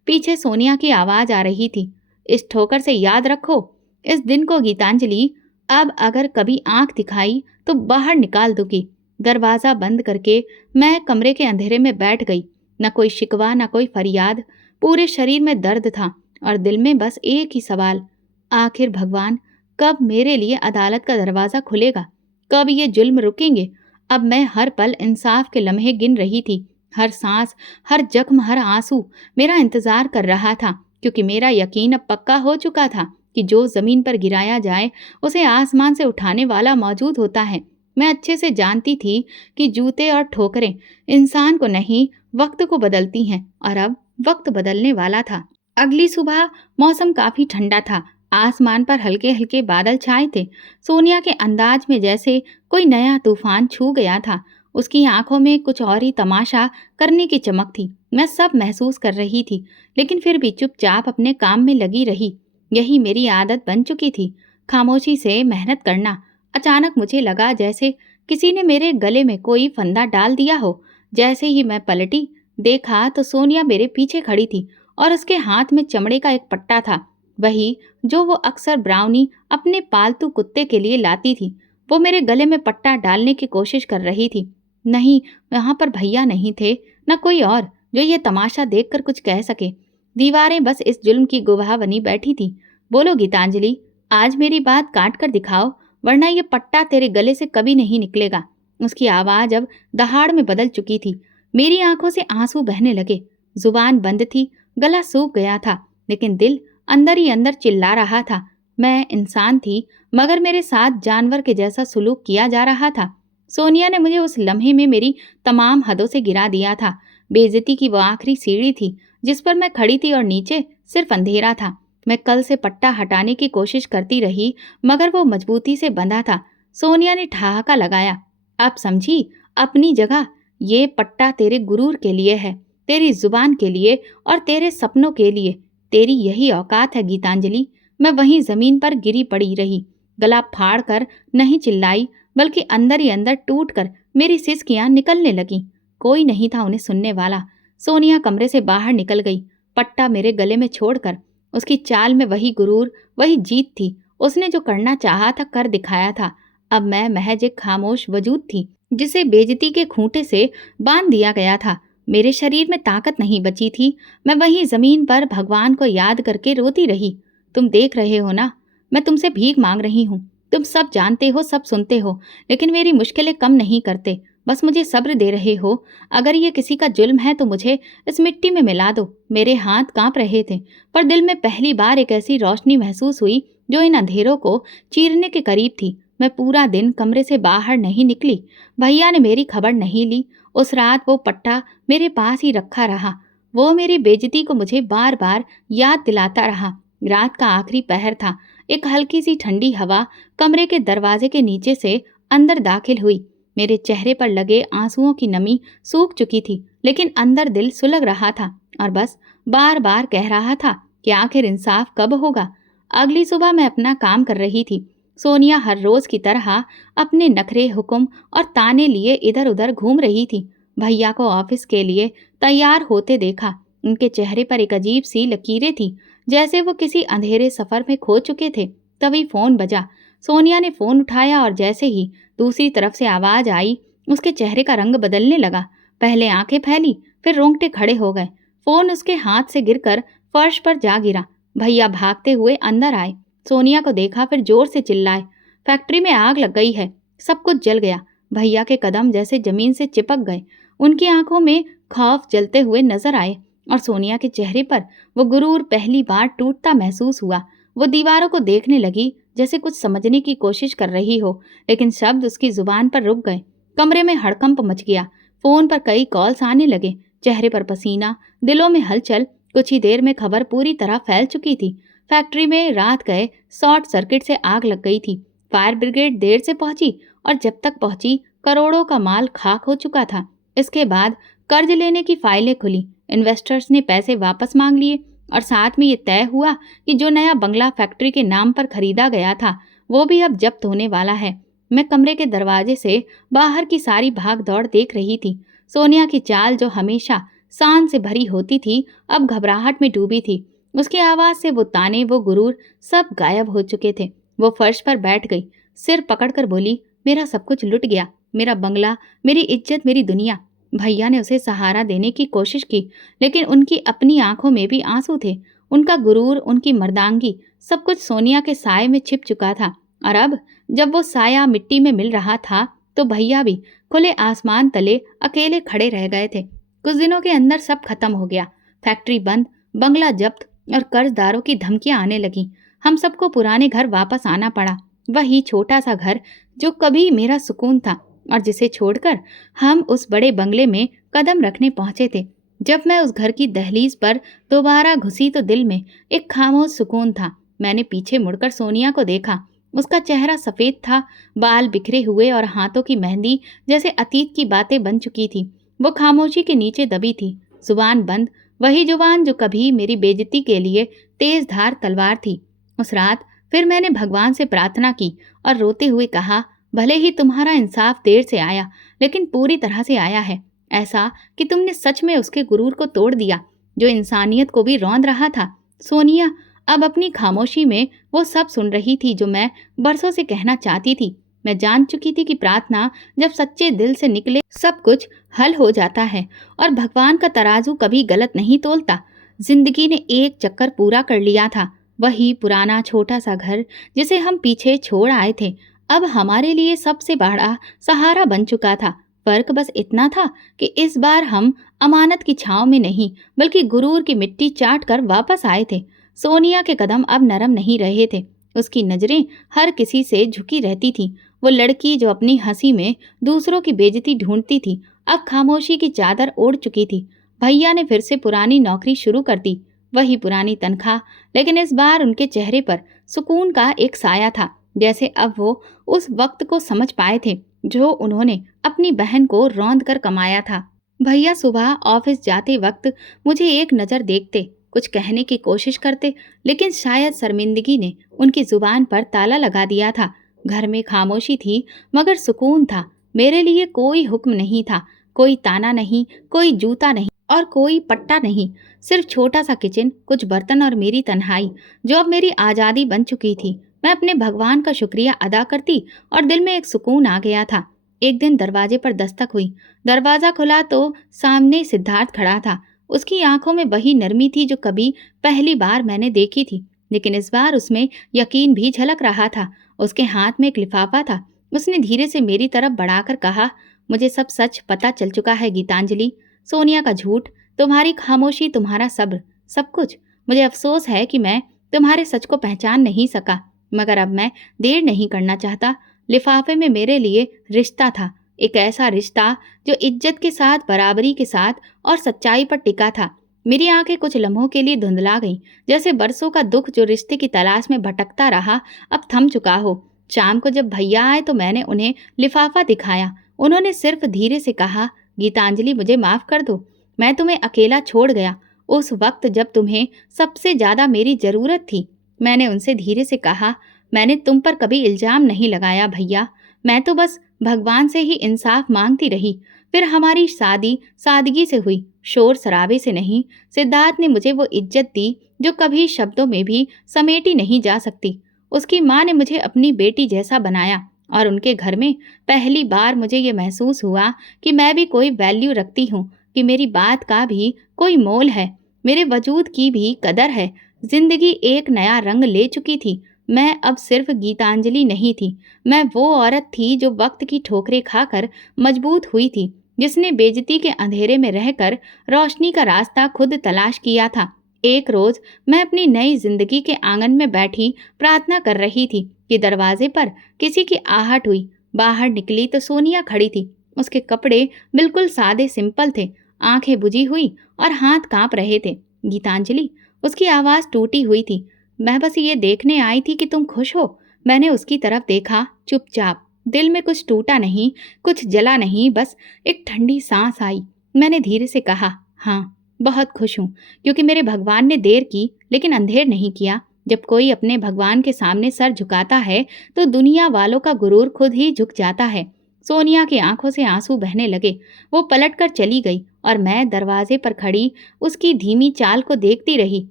पीछे सोनिया की आवाज आ रही थी, इस ठोकर से याद रखो, इस दिन को गीतांजलि, अब अगर कभी आंख दिखाई तो बाहर निकाल दूंगी। दरवाज़ा बंद करके मैं कमरे के अंधेरे में बैठ गई। न कोई शिकवा, न कोई फरियाद। पूरे शरीर में दर्द था और दिल में बस एक ही सवाल, आखिर भगवान कब मेरे लिए अदालत का दरवाज़ा खुलेगा? कब ये जुल्म रुकेंगे? अब मैं हर पल इंसाफ के लम्हे गिन रही थी। हर सांस, हर जख्म, हर आंसू मेरा इंतजार कर रहा था, क्योंकि मेरा यकीन अब पक्का हो चुका था कि जो जमीन पर गिराया जाए उसे आसमान से उठाने वाला मौजूद होता है। मैं अच्छे से जानती थी कि जूते और ठोकरें इंसान को नहीं, वक्त को बदलती हैं, और अब वक्त बदलने वाला था। अगली सुबह मौसम काफी ठंडा था। आसमान पर हल्के हल्के बादल छाए थे। सोनिया के अंदाज में जैसे कोई नया तूफान छू गया था। उसकी आंखों में कुछ और ही तमाशा करने की चमक थी। मैं सब महसूस कर रही थी, लेकिन फिर भी चुपचाप अपने काम में लगी रही। यही मेरी आदत बन चुकी थी, खामोशी से मेहनत करना। अचानक मुझे लगा जैसे किसी ने मेरे गले में कोई फंदा डाल दिया हो। जैसे ही मैं पलटी, देखा तो सोनिया मेरे पीछे खड़ी थी और उसके हाथ में चमड़े का एक पट्टा था, वही जो वो अक्सर ब्राउनी अपने पालतू कुत्ते के लिए लाती थी। वो मेरे गले में पट्टा डालने की कोशिश कर रही थी। नहीं, वहां पर भैया नहीं थे, न कोई और जो ये तमाशा देखकर कुछ कह सके। दीवारें बस इस जुल्म की गवाह बनी बैठी थी। बोलो गीतांजलि, आज मेरी बात काट कर दिखाओ, वरना ये पट्टा तेरे गले से कभी नहीं निकलेगा। उसकी आवाज अब दहाड़ में बदल चुकी थी। मेरी आंखों से आंसू बहने लगे। जुबान बंद थी, गला सूख गया था, लेकिन दिल अंदर ही अंदर चिल्ला रहा था। मैं इंसान थी, मगर मेरे साथ जानवर के जैसा सुलूक किया जा रहा था। सोनिया ने मुझे उस लम्हे में मेरी तमाम हदों से गिरा दिया था। बेइज्जती की वो आखिरी सीढ़ी थी जिस पर मैं खड़ी थी, और नीचे सिर्फ अंधेरा था। मैं कल से पट्टा हटाने की कोशिश करती रही, मगर वो मजबूती से बंधा था। सोनिया ने ठहाका लगाया। अब समझी अपनी जगह। ये पट्टा तेरे गुरूर के लिए है, तेरी जुबान के लिए और तेरे सपनों के लिए। तेरी यही औकात है गीतांजलि। मैं वहीं जमीन पर गिरी पड़ी रही। गला फाड़ कर नहीं चिल्लाई, बल्कि अंदर ही अंदर टूट कर मेरी सिसकियां निकलने लगीं। कोई नहीं था उन्हें सुनने वाला। सोनिया कमरे से बाहर निकल गई, पट्टा मेरे गले में छोड़कर। उसकी चाल में वही गुरूर, वही जीत थी। उसने जो करना चाहा था कर दिखाया था। अब मैं महज एक खामोश वजूद थी, जिसे बेइज्जती के खूंटे से बांध दिया गया था। मेरे शरीर में ताकत नहीं बची थी। मैं वहीं जमीन पर भगवान को याद करके रोती रही। तुम देख रहे हो ना, मैं तुमसे भीख मांग रही हूँ। तुम सब जानते हो, सब सुनते हो, लेकिन मेरी मुश्किलें कम नहीं करते। बस मुझे सब्र दे रहे हो। अगर ये किसी का जुल्म है तो मुझे इस मिट्टी में मिला दो। मेरे हाथ कांप रहे थे, पर दिल में पहली बार एक ऐसी रोशनी महसूस हुई जो इन अंधेरों को चीरने के करीब थी। मैं पूरा दिन कमरे से बाहर नहीं निकली। भैया ने मेरी खबर नहीं ली। उस रात वो पट्टा मेरे पास ही रखा रहा। वो मेरी बेइज्जती को मुझे बार बार याद दिलाता रहा। रात का आखिरी पहर था। एक हल्की सी ठंडी हवा कमरे के दरवाजे के नीचे से अंदर दाखिल हुई। मेरे चेहरे पर लगे आंसुओं की नमी सूख चुकी थी, लेकिन अंदर दिल सुलग रहा था और बस बार बार कह रहा था कि आखिर इंसाफ कब होगा। अगली सुबह मैं अपना काम कर रही थी। सोनिया हर रोज की तरह अपने नखरे, हुक्म और ताने लिए इधर उधर घूम रही थी। भैया को ऑफिस के लिए तैयार होते देखा। उनके चेहरे पर एक अजीब सी लकीरें थी, जैसे वो किसी अंधेरे सफर में खो चुके थे। तभी फोन बजा। सोनिया ने फोन उठाया और जैसे ही दूसरी तरफ से आवाज आई, उसके चेहरे का रंग बदलने लगा। पहले आंखें फैली, फिर रोंगटे खड़े हो गए। फोन उसके हाथ से गिरकर फर्श पर जा गिरा। भैया भागते हुए अंदर आए। सोनिया को देखा, फिर जोर से चिल्लाए, फैक्ट्री में आग लग गई है, सब कुछ जल गया। भैया के कदम जैसे जमीन से चिपक गए। उनकी आंखों में खौफ जलते हुए नजर आए, और सोनिया के चेहरे पर वो गुरूर पहली बार टूटता महसूस हुआ। वो दीवारों को देखने लगी, जैसे कुछ समझने की कोशिश कर रही हो, लेकिन शब्द उसकी जुबान पर रुक गए। कमरे में हड़कंप मच गया। फोन पर कई कॉल्स आने लगे। चेहरे पर पसीना, दिलों में हलचल। कुछ ही देर में खबर पूरी तरह फैल चुकी थी। फैक्ट्री में रात गए शॉर्ट सर्किट से आग लग गई थी। फायर ब्रिगेड देर से पहुंची, और जब तक पहुंची करोड़ों का माल खाक हो चुका था। इसके बाद कर्ज लेने की फाइलें खुली। इन्वेस्टर्स ने पैसे वापस मांग लिए, और साथ में ये तय हुआ कि जो नया बंगला फैक्ट्री के नाम पर खरीदा गया था, वो भी अब जब्त होने वाला है। मैं कमरे के दरवाजे से बाहर की सारी भाग दौड़ देख रही थी। सोनिया की चाल, जो हमेशा शान से भरी होती थी, अब घबराहट में डूबी थी। उसकी आवाज से वो ताने, वो गुरूर सब गायब हो चुके थे। वो फर्श पर बैठ गई, सिर पकड़कर बोली, मेरा सब कुछ लुट गया, मेरा बंगला, मेरी इज्जत, मेरी दुनिया। भैया ने उसे सहारा देने की कोशिश की, लेकिन उनकी अपनी आंखों में भी आंसू थे। उनका गुरूर, उनकी मर्दांगी, सब कुछ सोनिया के साए में छिप चुका था। और अब जब वो साया मिट्टी में मिल रहा था, तो भैया भी खुले आसमान तले अकेले खड़े रह गए थे। कुछ दिनों के अंदर सब खत्म हो गया। फैक्ट्री बंद, बंगला जब्त और कर्जदारों की धमकियां आने लगी। हम सबको पुराने घर वापस आना पड़ा। वही छोटा सा घर जो कभी मेरा सुकून था और जिसे छोड़कर हम उस बड़े बंगले में कदम रखने पहुंचे थे। जब मैं उस घर की दहलीज पर दोबारा घुसी तो दिल में एक खामोश सुकून था। मैंने पीछे मुड़कर सोनिया को देखा। उसका चेहरा सफेद था, बाल बिखरे हुए और हाथों की मेहंदी जैसे अतीत की बातें बन चुकी थी। वो खामोशी के नीचे दबी थी, जुबान बंद, वही जुबान जो कभी मेरी बेइज्जती के लिए तेज धार तलवार थी। उस रात फिर मैंने भगवान से प्रार्थना की और रोते हुए कहा, भले ही तुम्हारा इंसाफ देर से आया, लेकिन पूरी तरह से आया है। ऐसा कि तुमने सच में उसके गुरूर को तोड़ दिया, जो इंसानियत को भी रौंद रहा था। सोनिया अब अपनी खामोशी में वो सब सुन रही थी जो मैं बरसों से कहना चाहती थी। मैं जान चुकी थी कि प्रार्थना जब सच्चे दिल से निकले, सब कुछ हल हो जाता है और भगवान का तराजू कभी गलत नहीं तोलता। जिंदगी ने एक चक्कर पूरा कर लिया था। वही पुराना छोटा सा घर जिसे हम पीछे छोड़ आए थे, अब हमारे लिए सबसे बड़ा सहारा बन चुका था। फर्क बस इतना था कि इस बार हम अमानत की छांव में नहीं, बल्कि गुरूर की मिट्टी चाट कर वापस आए थे। सोनिया के कदम अब नरम नहीं रहे थे। उसकी नजरें हर किसी से झुकी रहती थीं। वो लड़की जो अपनी हंसी में दूसरों की बेइज्जती ढूंढती थी, अब खामोशी की चादर ओढ़ चुकी थी। भैया ने फिर से पुरानी नौकरी शुरू कर दी, वही पुरानी तनख्वाह, लेकिन इस बार उनके चेहरे पर सुकून का एक साया था, जैसे अब वो उस वक्त को समझ पाए थे जो उन्होंने अपनी बहन को रौंद कर कमाया था। भैया सुबह ऑफिस जाते वक्त मुझे एक नज़र देखते, कुछ कहने की कोशिश करते, लेकिन शायद शर्मिंदगी ने उनकी जुबान पर ताला लगा दिया था। घर में खामोशी थी, मगर सुकून था। मेरे लिए कोई हुक्म नहीं था, कोई ताना नहीं, कोई जूता नहीं और कोई पट्टा नहीं। सिर्फ छोटा सा किचन, कुछ बर्तन और मेरी तन्हाई, जो अब मेरी आज़ादी बन चुकी थी। मैं अपने भगवान का शुक्रिया अदा करती और दिल में एक सुकून आ गया था। एक दिन दरवाजे पर दस्तक हुई। दरवाज़ा खुला तो सामने सिद्धार्थ खड़ा था। उसकी आंखों में वही नरमी थी जो कभी पहली बार मैंने देखी थी, लेकिन इस बार उसमें यकीन भी झलक रहा था। उसके हाथ में एक लिफाफा था। उसने धीरे से मेरी तरफ बढ़ाकर कहा, मुझे सब सच पता चल चुका है गीतांजलि। सोनिया का झूठ, तुम्हारी खामोशी, तुम्हारा सब्र, सब कुछ। मुझे अफसोस है कि मैं तुम्हारे सच को पहचान नहीं सका, मगर अब मैं देर नहीं करना चाहता। लिफाफे में मेरे लिए रिश्ता था, एक ऐसा रिश्ता जो इज्जत के साथ, बराबरी के साथ और सच्चाई पर टिका था। मेरी आंखें कुछ लम्हों के लिए धुंधला गईं, जैसे बरसों का दुख जो रिश्ते की तलाश में भटकता रहा अब थम चुका हो। शाम को जब भैया आए तो मैंने उन्हें लिफाफा दिखाया। उन्होंने सिर्फ धीरे से कहा, गीतांजलि मुझे माफ कर दो, मैं तुम्हें अकेला छोड़ गया उस वक्त जब तुम्हें सबसे ज्यादा मेरी जरूरत थी। मैंने उनसे धीरे से कहा, मैंने तुम पर कभी इल्जाम नहीं लगाया भैया, मैं तो बस भगवान से ही इंसाफ मांगती रही। फिर हमारी शादी सादगी से हुई, शोर शराबे से नहीं। सिद्धार्थ ने मुझे वो इज्जत दी जो कभी शब्दों में भी समेटी नहीं जा सकती। उसकी माँ ने मुझे अपनी बेटी जैसा बनाया और उनके घर में पहली बार मुझे ये महसूस हुआ कि मैं भी कोई वैल्यू रखती हूँ, कि मेरी बात का भी कोई मोल है, मेरे वजूद की भी कदर है। जिंदगी एक नया रंग ले चुकी थी। मैं अब सिर्फ गीतांजलि नहीं थी, मैं वो औरत थी जो वक्त की ठोकरें खाकर मजबूत हुई थी, जिसने बेइज्जती के अंधेरे में रहकर रोशनी का रास्ता खुद तलाश किया था। एक रोज मैं अपनी नई जिंदगी के आंगन में बैठी प्रार्थना कर रही थी कि दरवाजे पर किसी की आहट हुई। बाहर निकली तो सोनिया खड़ी थी। उसके कपड़े बिल्कुल सादे सिंपल थे, आंखें बुझी हुई और हाथ कांप रहे थे। गीतांजलि, उसकी आवाज़ टूटी हुई थी, मैं बस ये देखने आई थी कि तुम खुश हो। मैंने उसकी तरफ देखा, चुपचाप। दिल में कुछ टूटा नहीं, कुछ जला नहीं, बस एक ठंडी सांस आई। मैंने धीरे से कहा, हाँ बहुत खुश हूँ, क्योंकि मेरे भगवान ने देर की लेकिन अंधेर नहीं किया। जब कोई अपने भगवान के सामने सर झुकाता है तो दुनिया वालों का गुरूर खुद ही झुक जाता है। सोनिया की आंखों से आंसू बहने लगे। वो पलटकर चली गई और मैं दरवाजे पर खड़ी उसकी धीमी चाल को देखती रही।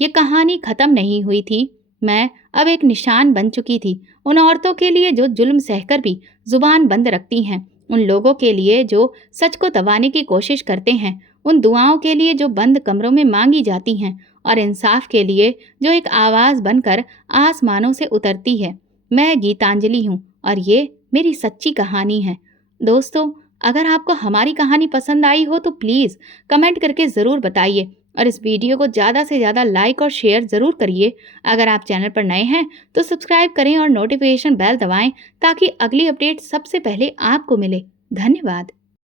ये कहानी खत्म नहीं हुई थी। मैं अब एक निशान बन चुकी थी, उन औरतों के लिए जो जुल्म सहकर भी जुबान बंद रखती हैं, उन लोगों के लिए जो सच को दबाने की कोशिश करते हैं, उन दुआओं के लिए जो बंद कमरों में मांगी जाती हैं, और इंसाफ के लिए जो एक आवाज़ बनकर आसमानों से उतरती है। मैं गीतांजलि हूँ और ये मेरी सच्ची कहानी है। दोस्तों, अगर आपको हमारी कहानी पसंद आई हो तो प्लीज़ कमेंट करके ज़रूर बताइए, और इस वीडियो को ज़्यादा से ज़्यादा लाइक और शेयर ज़रूर करिए। अगर आप चैनल पर नए हैं तो सब्सक्राइब करें और नोटिफिकेशन बेल दबाएं ताकि अगली अपडेट सबसे पहले आपको मिले। धन्यवाद।